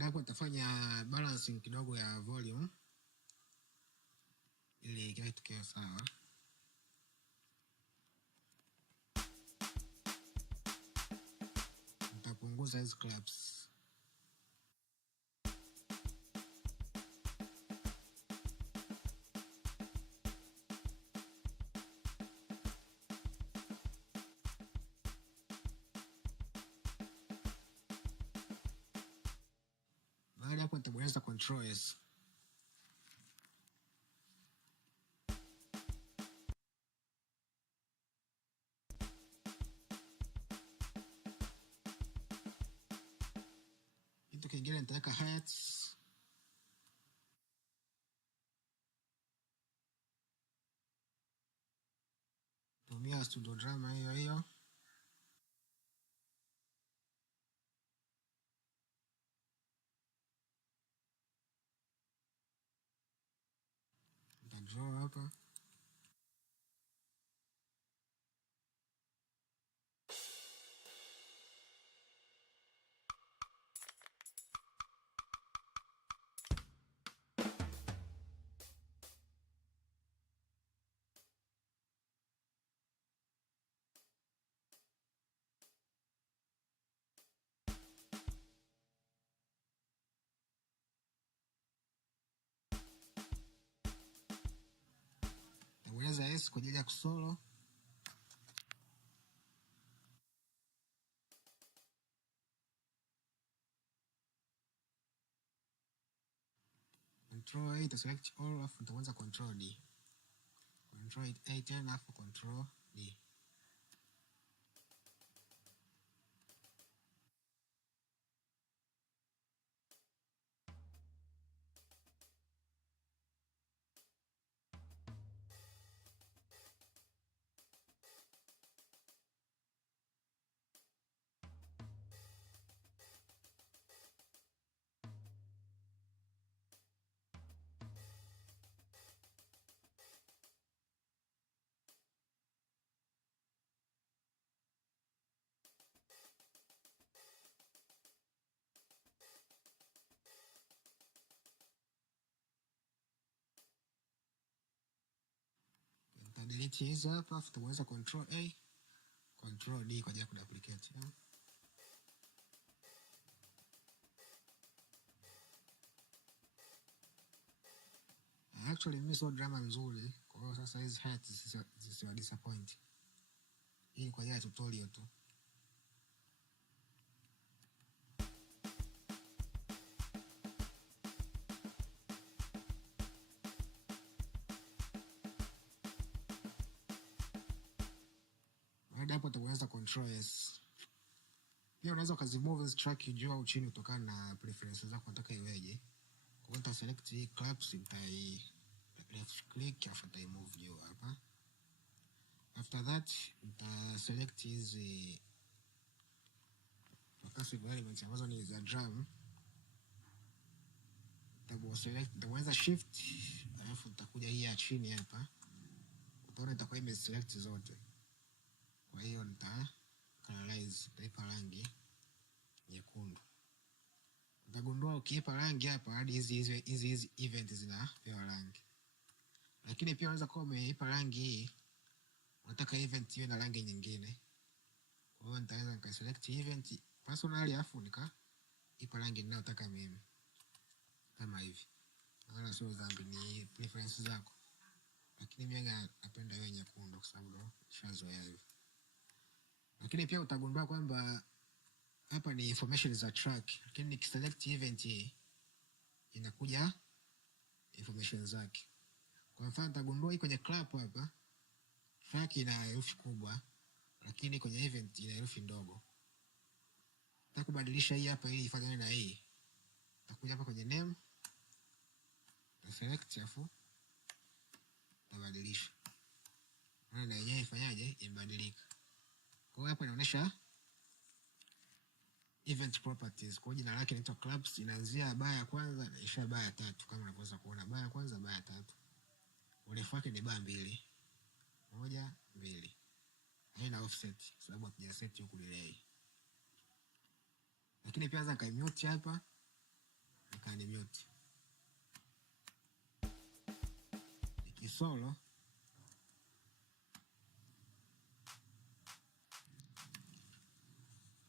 Baada hapo nitafanya balancing kidogo ya volume ili kila kitu kiwe sawa. Nitapunguza hizo claps. Baada hapo nitabonyeza Control S. Kitu kingine nitaweka hi-hats. Tumia studio drama hiyo hiyo. Nitadraw hapa. Tabonyeza S kwa ajili ya kusolo. Control A, select all, afu nitaanza Control D. Control A tena afu Control D. Delete hizi hapa, afu tabonyeza Control A, Control D kwa ajili ya kuduplicate. Actually mimi sio drama nzuri, kwa hiyo sasa hizi hats zisiwa disappoint. Hii kwa ajili ya tutorial tu. Baada hapo tabonyeza Control S. Pia unaweza ukazimove hizi track juu au chini kutokana na preferences zako unataka iweje. Kwa hiyo nita select hii claps, nitai left click afu nitai move juu hapa. After that nita select hizi percussive elements ambazo ni za drum. Nitabonyeza shift alafu nitakuja hii ya chini hapa. Utaona itakuwa imeselect zote. Kwa hiyo nita colorize, nitaipa rangi nyekundu. Utagundua ukiipa rangi hapa hadi hizi event zinapewa rangi. Lakini pia unaweza kuwa umeipa rangi hii, unataka event iwe na rangi nyingine. Kwa hiyo nitaweza nikaselect event personally afu nikaipa rangi ninayotaka mimi. Kama hivi. Naona sio dhambi, ni preference zako. Lakini mimi napenda iwe nyekundu kwa sababu ndo nishazoea hivyo. Lakini pia utagundua kwamba hapa ni information za track, lakini nikiselect event hii inakuja information zake. Kwa mfano utagundua hii kwenye clap hapa track ina herufi kubwa, lakini kwenye event ina herufi ndogo. Nataka kubadilisha hii hapa ili ifanane na hii. Utakuja hapa kwenye name, na select afu tabadilisha. Na yenyewe ifanyaje? Imebadilika. Kwa hiyo hapa inaonyesha event properties. Kwa jina lake inaitwa clubs, inaanzia bar ya kwanza na inaisha bar ya tatu kama unaweza kuona, bar ya kwanza, bar ya tatu. Urefu wake ni bar 2. 1 2. Haina offset sababu hatuja set huku delay. Lakini pia naweza kaimute hapa nikani mute. Nikisolo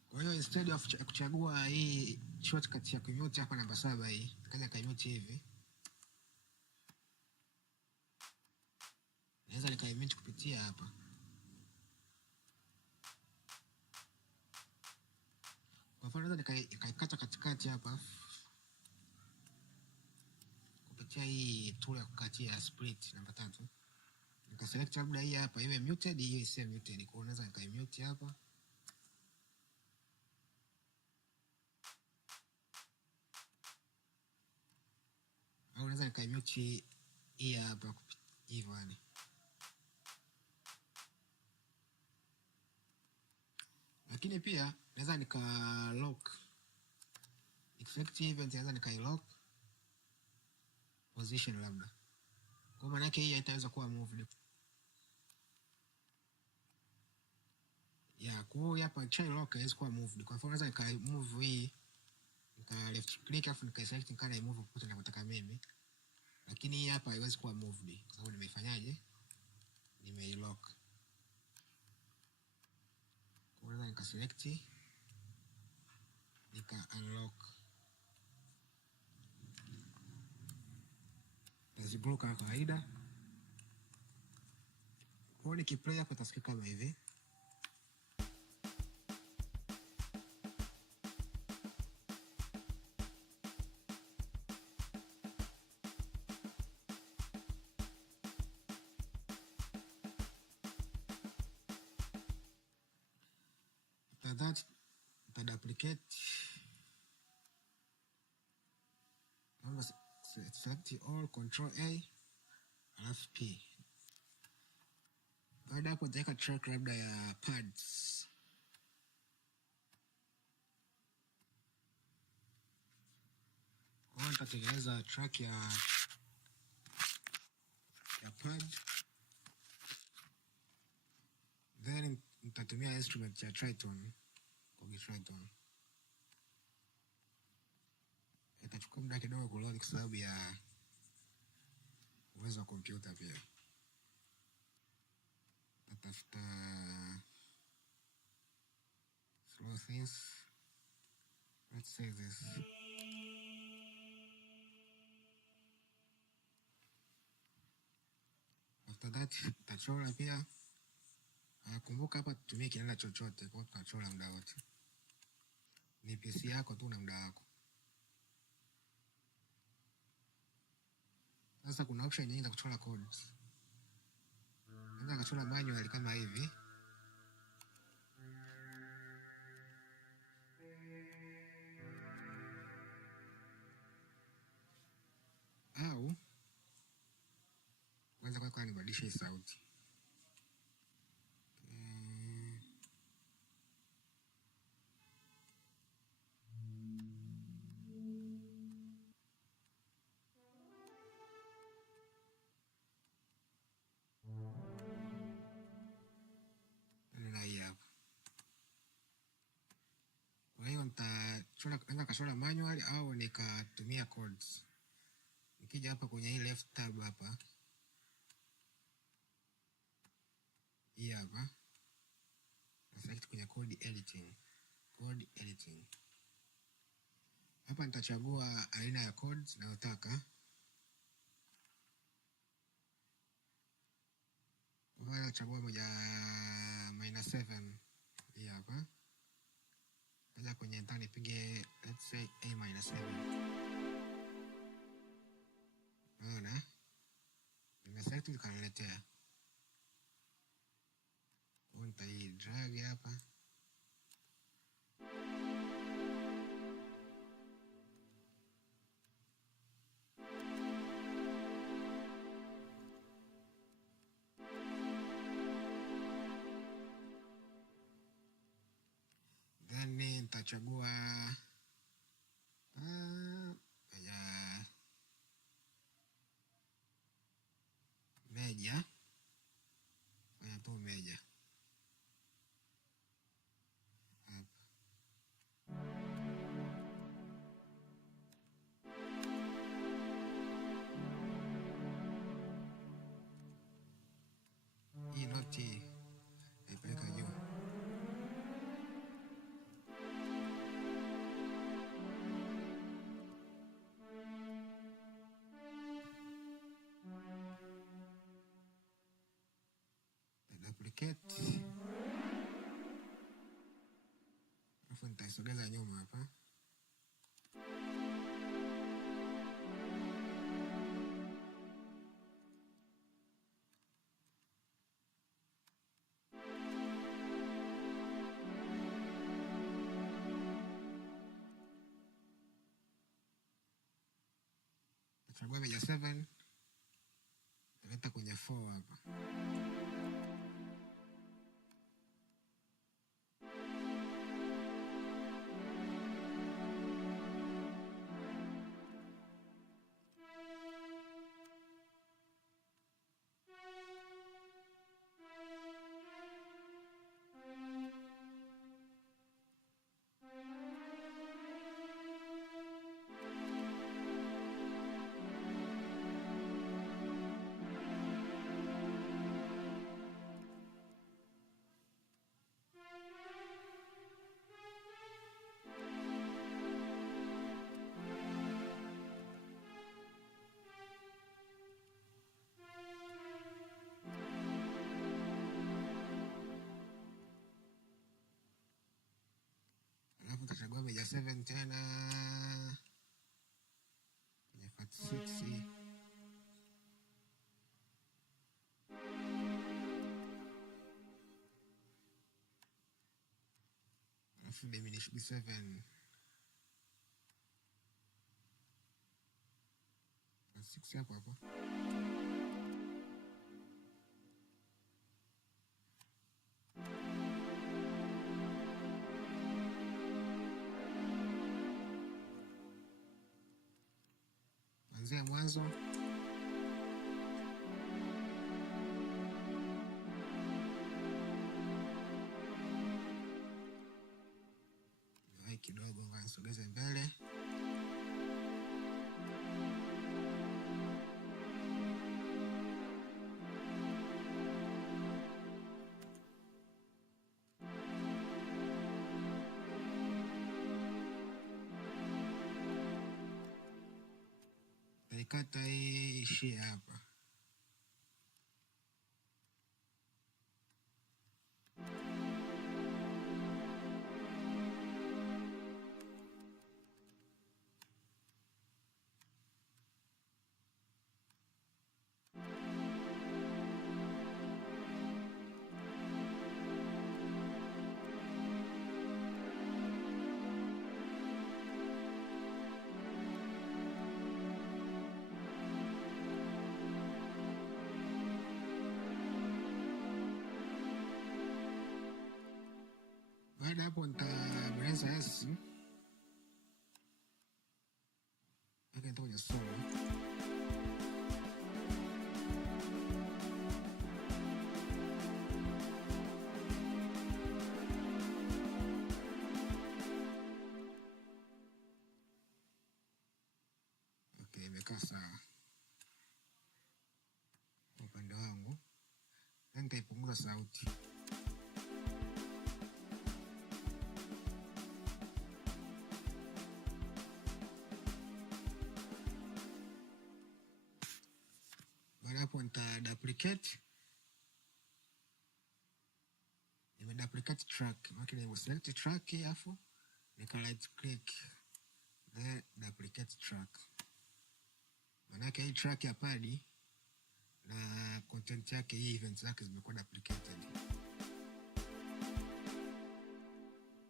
kwa hiyo instead of kuchagua hii shortcut ya kumute hapa namba 7 hii, nikaja kaimute hivi. Naweza nikaimute kupitia hapa. Kwa mfano naweza nikaikata katikati hapa kupitia hii tool ya kukatia split namba 3. Nikaselect labda hii hapa iwe muted, hiyo isiwe muted. Kwa hiyo naweza nikaimute hapa. Au naweza nikaimute hii hapa hivyo yani. Lakini pia naweza nika lock effect event, naweza nika lock position labda. Kwa maana yake hii haitaweza kuwa moved. Ya kwa hiyo hapa chain lock haiwezi kuwa moved. Kwa mfano naweza nika move hii, nika left click afu nika select nikana move popote ninapotaka mimi. Lakini hii hapa haiwezi kuwa moved kwa sababu nimeifanyaje? Nimeilock. Kwa hiyo nika select nika unlock. Naziblock kama kawaida. Kwa hiyo nikiplay hapo itasikika kama hivi. After that, duplicate. Select all, Control A, alafu P. Baada hapo nitaweka track labda ya pads. Kwa hiyo nitatengeneza track ya pad. Then nitatumia instrument ya Triton. Kwa Triton. Itachukua muda kidogo kuload kwa sababu ya uwezo wa kompyuta pia. Natafuta slow things. Let's say this. After that, tachora pia. Kumbuka hapa tutumie kinanda chochote, kwa hiyo tutachora muda wote. Ni PC yako tu na muda wako. Sasa kuna option nyingi za kuchora codes. Naweza kuchora manual kama hivi. Au kwanza kwa nibadilishe sauti. Kwa hiyo naweza kachora manual au nikatumia codes. Nikija hapa kwenye hii left tab hapa. Hii hapa. Select kwenye code editing. Code editing. Hapa nitachagua aina ya codes ninayotaka. Nitachagua moja -7. Hii hapa. Naweza kwenye enter nipige let's say A-7. Unaona? Nimeselect nikaniletea. Nitai drag hapa. Then nitachagua meja. Fanya tu meja. duplicate, alafu nitaisogeza nyuma hapa. Chagua meja 7, naleta kwenye 4 hapa. Utachagua meja 7 tena kwenye fat 6, alafu diminish B7 fat 6 hapo hapo. Anzia mwanzo. Niwahi kidogo, nisogeze mbele. Taikata hii ishie hapa. Baada hapo nitabonyeza S. Nitaenda kwenye solo. Okay, imekaa sawa upande wangu. Nitaipunguza sauti. Hapo nita duplicate. Duplicate track. Maana select track alafu nika right click. Then duplicate track. Maana hii track ya padi na content yake, hii events zake zimekuwa duplicated.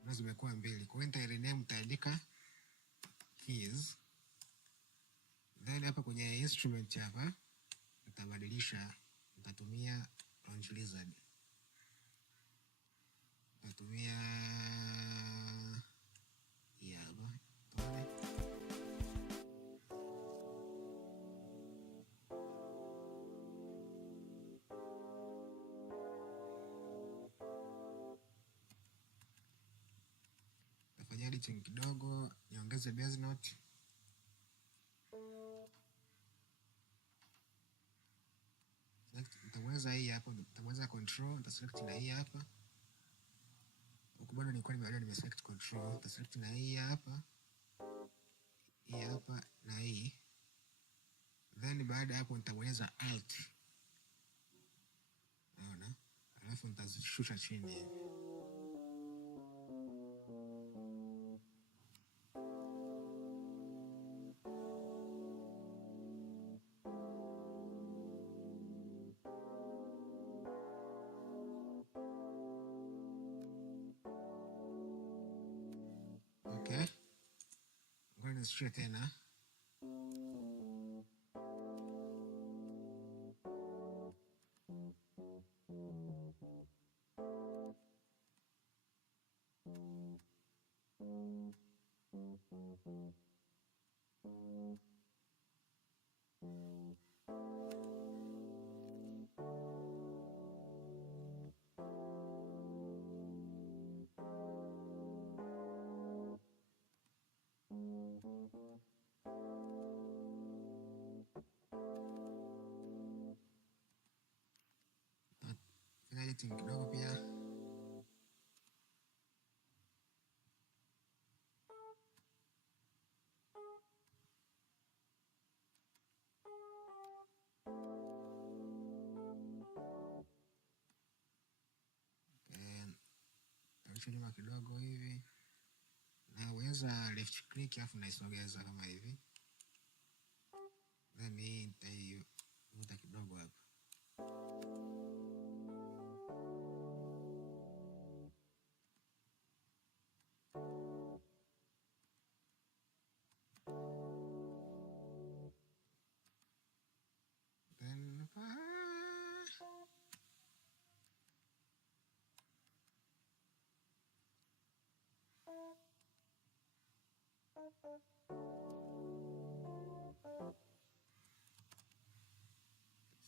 Na zimekuwa mbili. Kwa hiyo nita rename, nitaandika keys. Then hapa kwenye instrument hapa nitabadilisha, nitatumia launch lizard. Nitatumia hapa. Nafanya editing kidogo, niongeze bass note. Nitabonyeza hii hapa, nitabonyeza control, nitaselect na hii hapa. Huko bado nilikuwa nimeselect control, nitaselect na hii hapa. Hii hapa na hii. Then baada hapo nitabonyeza alt. Naona? alafu nitazishusha chini hivi. Okay, ngoja nizishushe tena. Fanya editing kidogo pia. Narusha nyuma kidogo hivi, naweza left click alafu naisogeza kama hivi, then hii nitaivuta kidogo hapa. Then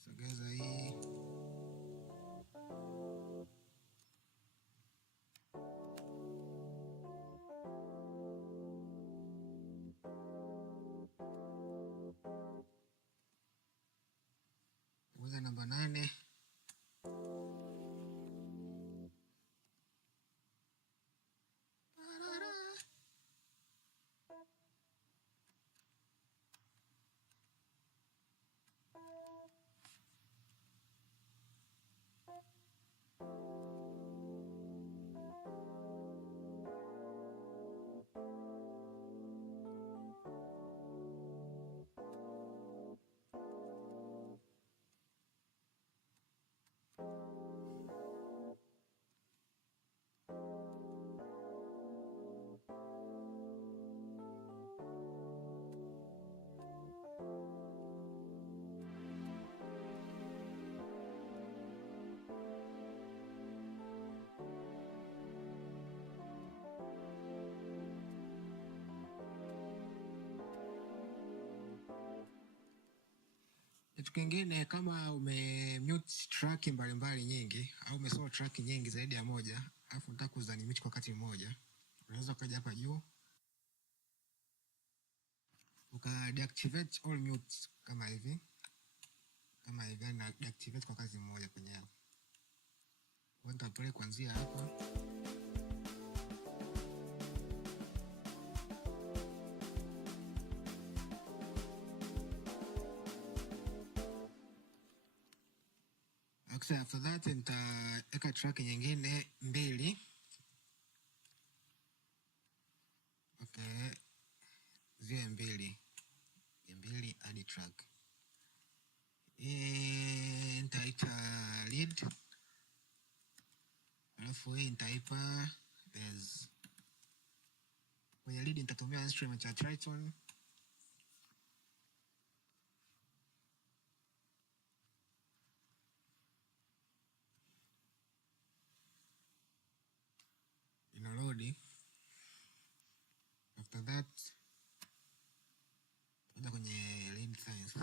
sogeza hii. Uza namba 8. Kitu kingine, kama umemute track mbalimbali nyingi au umesolo track nyingi zaidi ya moja, alafu unataka kuzanimute kwa wakati mmoja, unaweza ukaja hapa juu uka deactivate all mute kama hivi, na deactivate kwa wakati mmoja kwenye hapo. Nitapeleka kuanzia hapa. Okay, after that nitaweka track nyingine 2. Okay, ziwe 2 hadi track. Nitaita lead, alafu hii nitaipa bass. Kwenye lead nitatumia instrument ya Triton. Ina load. After that tuenda kwenye lead science.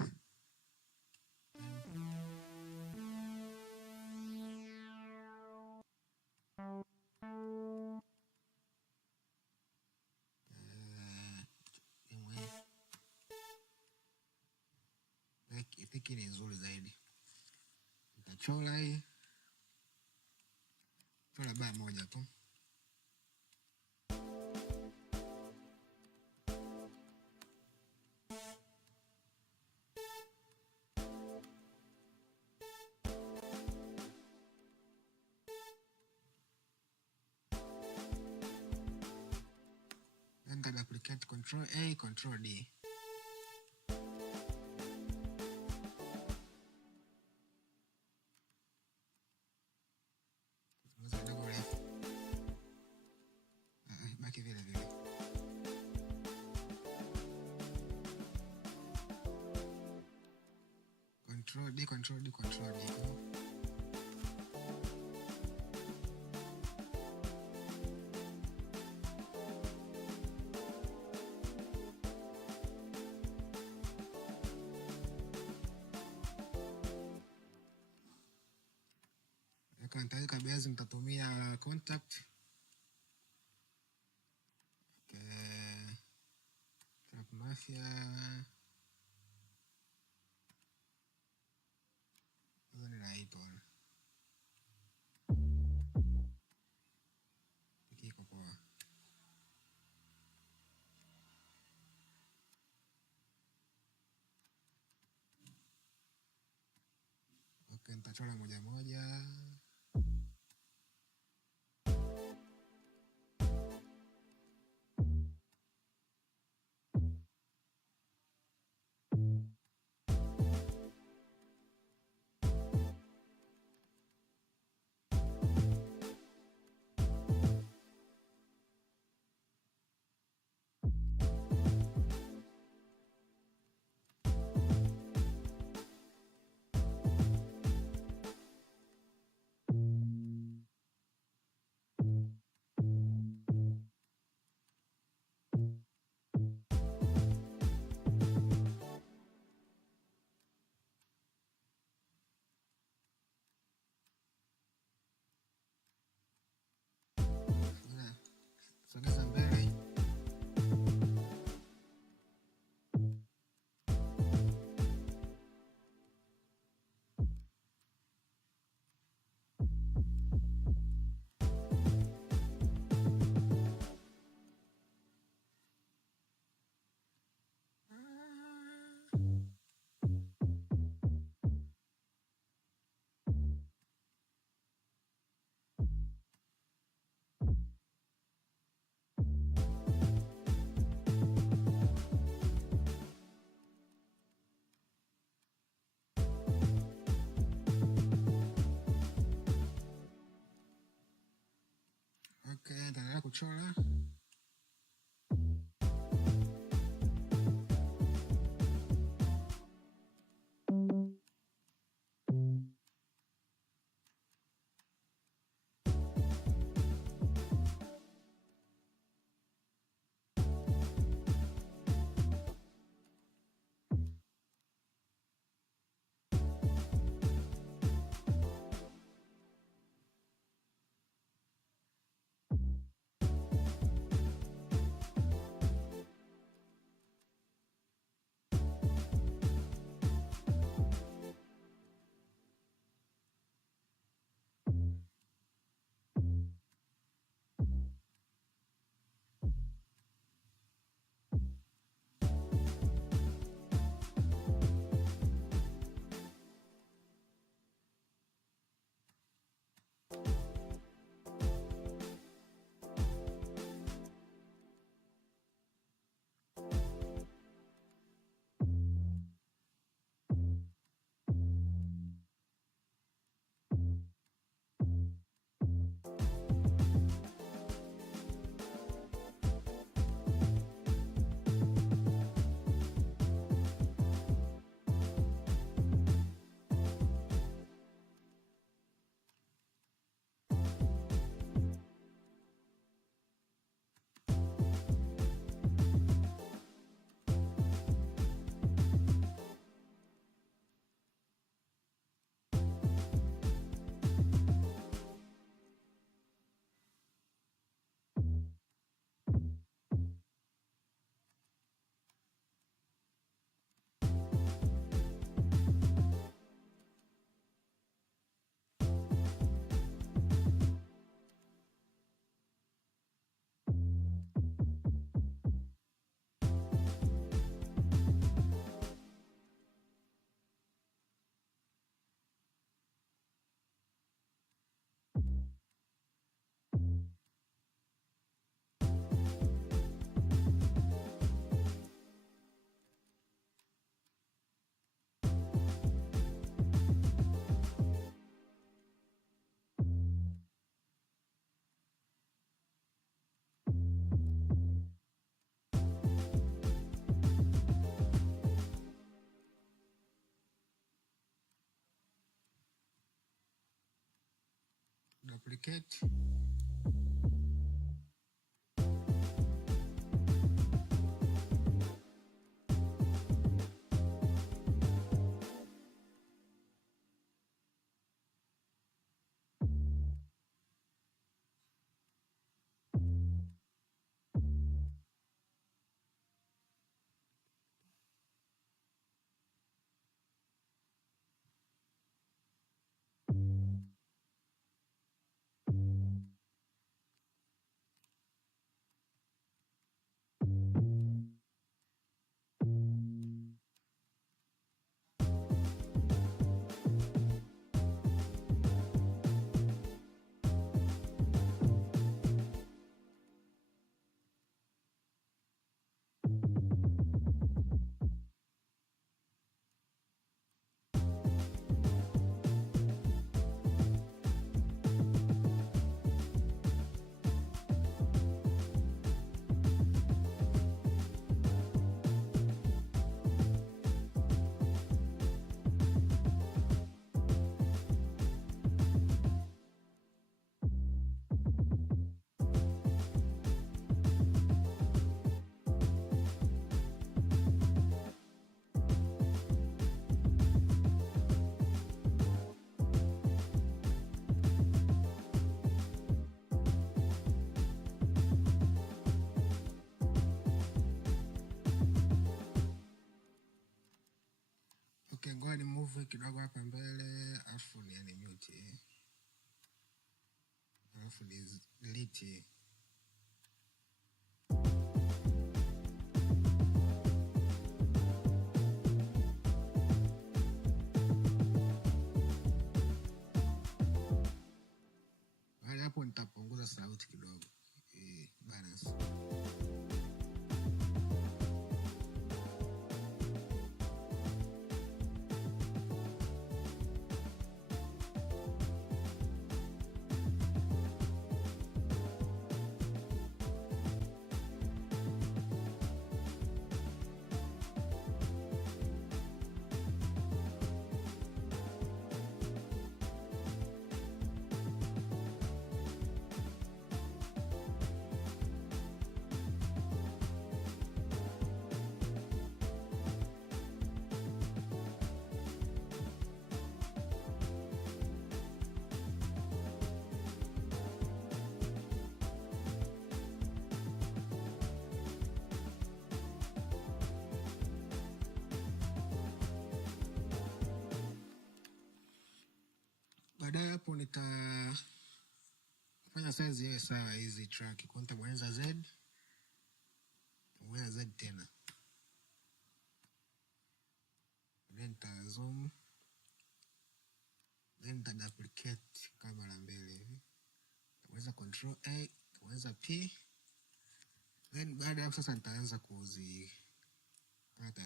Hiki ni nzuri zaidi. Nitachora hii, chora baa moja tu. nika duplicate control A, control D. Baki vile vile. Control D, control D, control D. Nitaweka base, mtatumia contact. Okay. Trap Mafia. Hizo ni right on. Kiko poa. Okay, nitachora moja moja. Sogeza mbele. Okay, nitaendelea kuchora. duplicate. Okay, ngoja ni move kidogo hapa mbele, afu ni animate, alafu ni delete. Baada hapo nitapunguza sauti kidogo, balance. Baadaye hapo nitafanya size iwe sawa hizi track. Kwa nitabonyeza Z, nitabonyeza Z tena, then nita zoom, then nita duplicate kama mara mbili hivi, nitabonyeza Control A, nitabonyeza P, then baada hapo sasa nitaanza kuzikata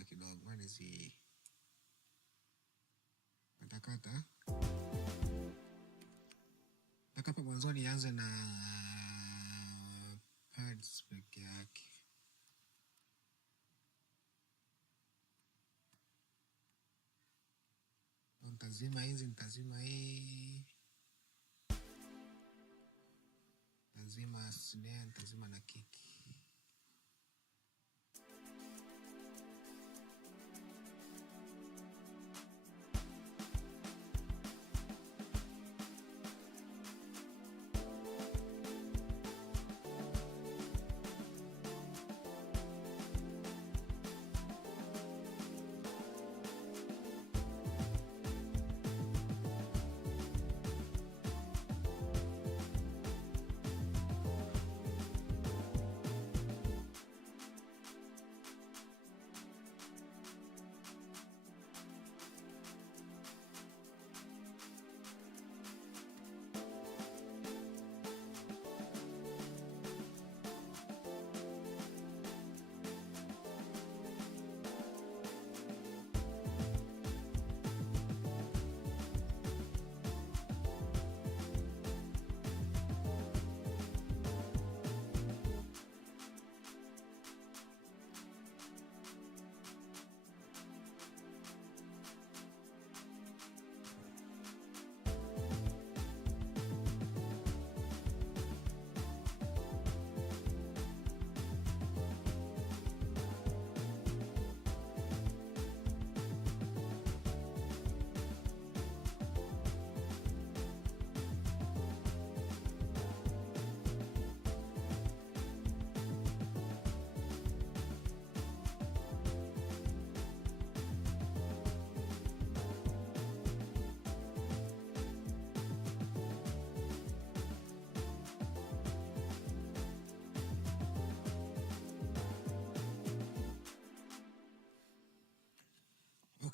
kidogo, yani katakata. Hapa mwanzoni nianze na pads peke yake. Nitazima hizi, nitazima hii, nitazima snare, nitazima na kick.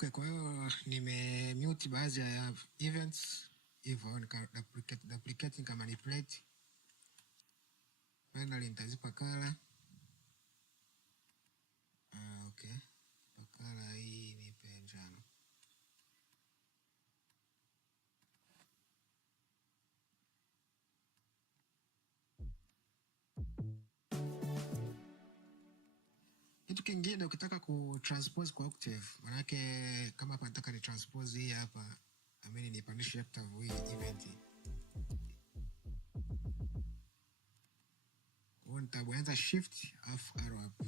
Okay, kwa hiyo nimemute baadhi ya events hivyo, nika duplicate nika manipulate. Finally nitazipa color. Okay. Color hii nipe njano. Kitu kingine ukitaka kutranspose kwa Octave, manake kama hapa nataka ni transpose hii hapa, nipandishe Octave hii event. Kwa nitabonyeza shift alafu arrow hapo.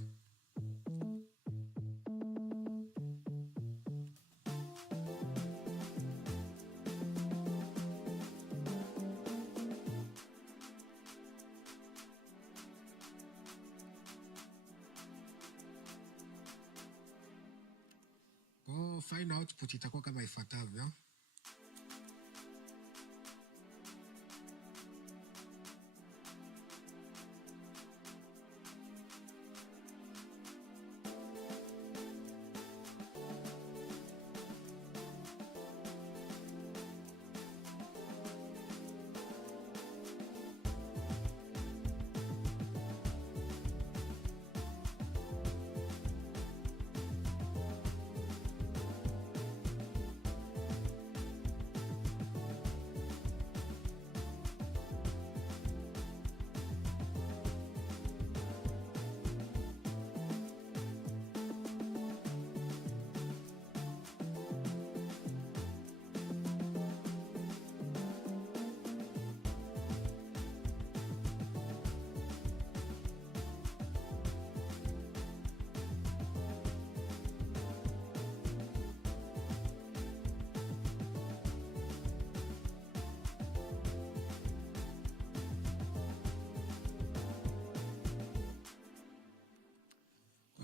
Kwa final output itakuwa kama ifuatavyo.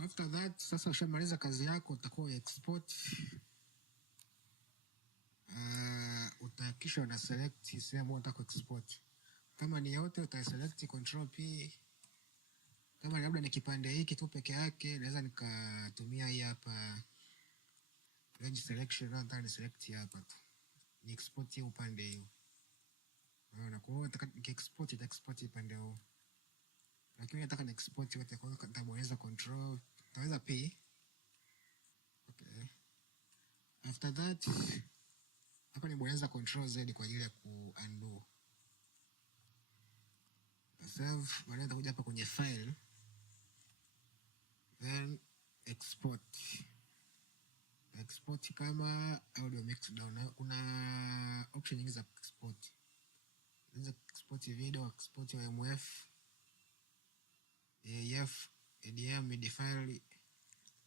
After that, sasa ushamaliza kazi yako, utakuwa export. Utakisha una select sehemu unataka export. Kama ni yote utaselect control P. Kama labda ni kipande hiki tu peke yake, naweza nikatumia hii hapa range selection, nataka ni select hapa tu. Ni export hii upande hiyo. Unaona, kwa hiyo nataka export upande huo. Lakini nataka ni export yote, kwa hiyo nitabonyeza control, nitaweza P. Okay. After that, hapa nibonyeza control Z kwa ajili ya ku undo. Save, baadaye nitakuja hapa kwenye file, then export. Export kama audio mixdown. Kuna option nyingi za export. Unaweza export video, export MF, AF, ADM, MIDI file.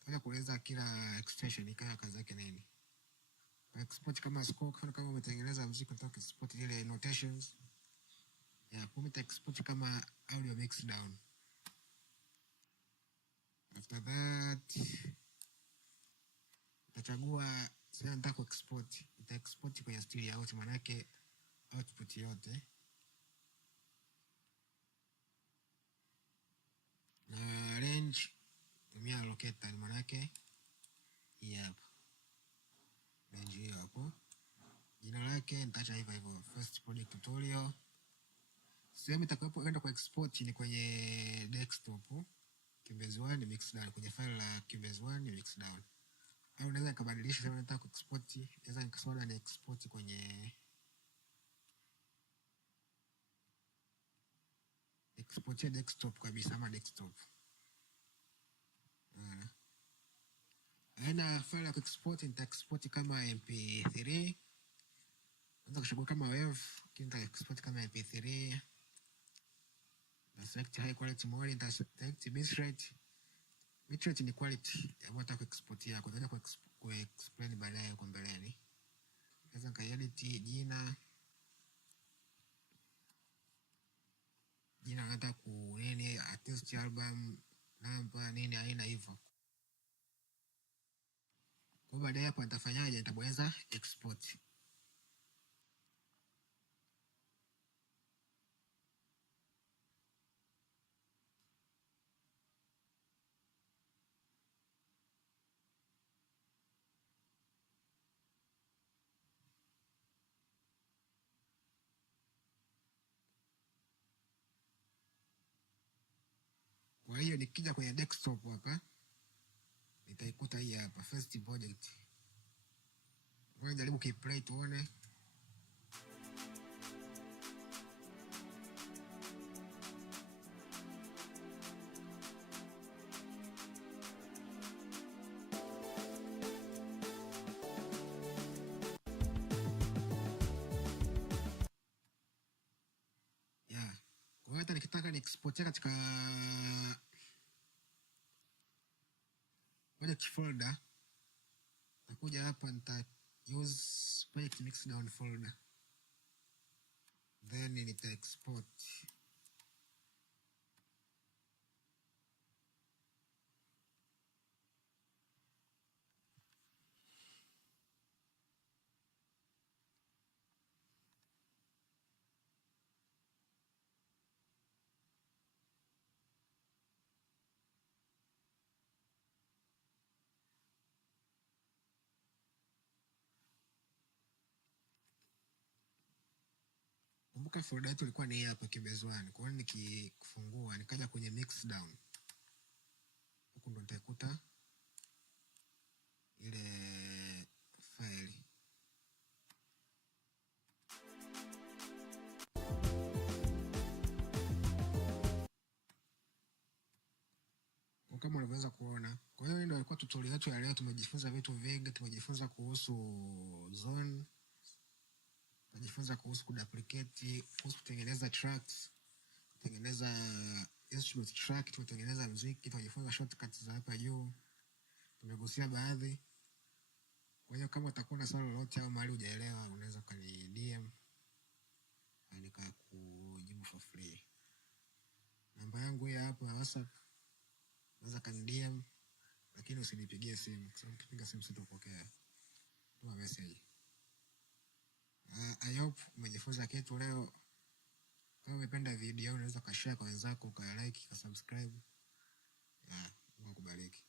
Tunaweza kueleza kila extension ikawa kazi yake nini. Export kama score, kama umetengeneza muziki unataka export ile notations. Kumita export kama audio mixdown. After that, utachagua sasa nataka export. Ita export kwenye stereo out, maana yake output yote. Na range tumia locator, maana yake hii hapa. Range hiyo hapo. Jina lake nitaacha hivyo hivyo, first project tutorial. Sehemu itakayoenda kwa export ni kwenye desktop, Cubase One Mixdown, kwenye file la Cubase One Mixdown. Au naweza nikabadilisha sema nataka kuexport, naweza nikasema na export kwenye export desktop kabisa, ama desktop. Aina file ya export nita export kama MP3. Naweza kuchagua kama WAV, nita export kama MP3. Na select high quality mode, nita select bitrate. Bitrate ni quality ya nataka kuexport yako. Nataka kuexplain baadaye huko mbeleni. Naweza nikaedit jina nataka ku nini, artist, album, namba, nini aina hivyo. Kwa baadaye hapo nitafanyaje? Nitabonyeza export. Kwa hiyo nikija kwenye desktop hapa nitaikuta hii hapa first project. Ngoja jaribu kiplay tuone. Yeah. Kwa hiyo hata nikitaka ni exportia katika project folder, nakuja hapa nita use project mixdown folder, then nita export. Kumbuka folder yetu ilikuwa ni hapa Cubase 1. Kwa hiyo nikifungua nikaja kwenye mixdown, huku ndo nitaikuta ile file. Kama unavyoweza kuona. Kwa hiyo ndio ilikuwa tutorial yetu ya leo. Tumejifunza vitu vingi, tumejifunza kuhusu zone, tumejifunza kuhusu kuduplicate, kuhusu kutengeneza tracks, kutengeneza instrument track, tumetengeneza muziki, tumejifunza shortcuts za hapa juu. Tumegusia baadhi. Kwa hiyo kama utakuwa na swali lolote au mahali hujaelewa, unaweza kani DM na nikakujibu for free. Namba yangu hii hapa ya WhatsApp, unaweza kani DM, lakini usinipigie simu kwa sababu ukipiga simu sitapokea. Tuma message. I hope umejifunza kitu leo. Kama umependa video unaweza ka share kwa wenzako, ka like, ka subscribe. Mungu akubariki.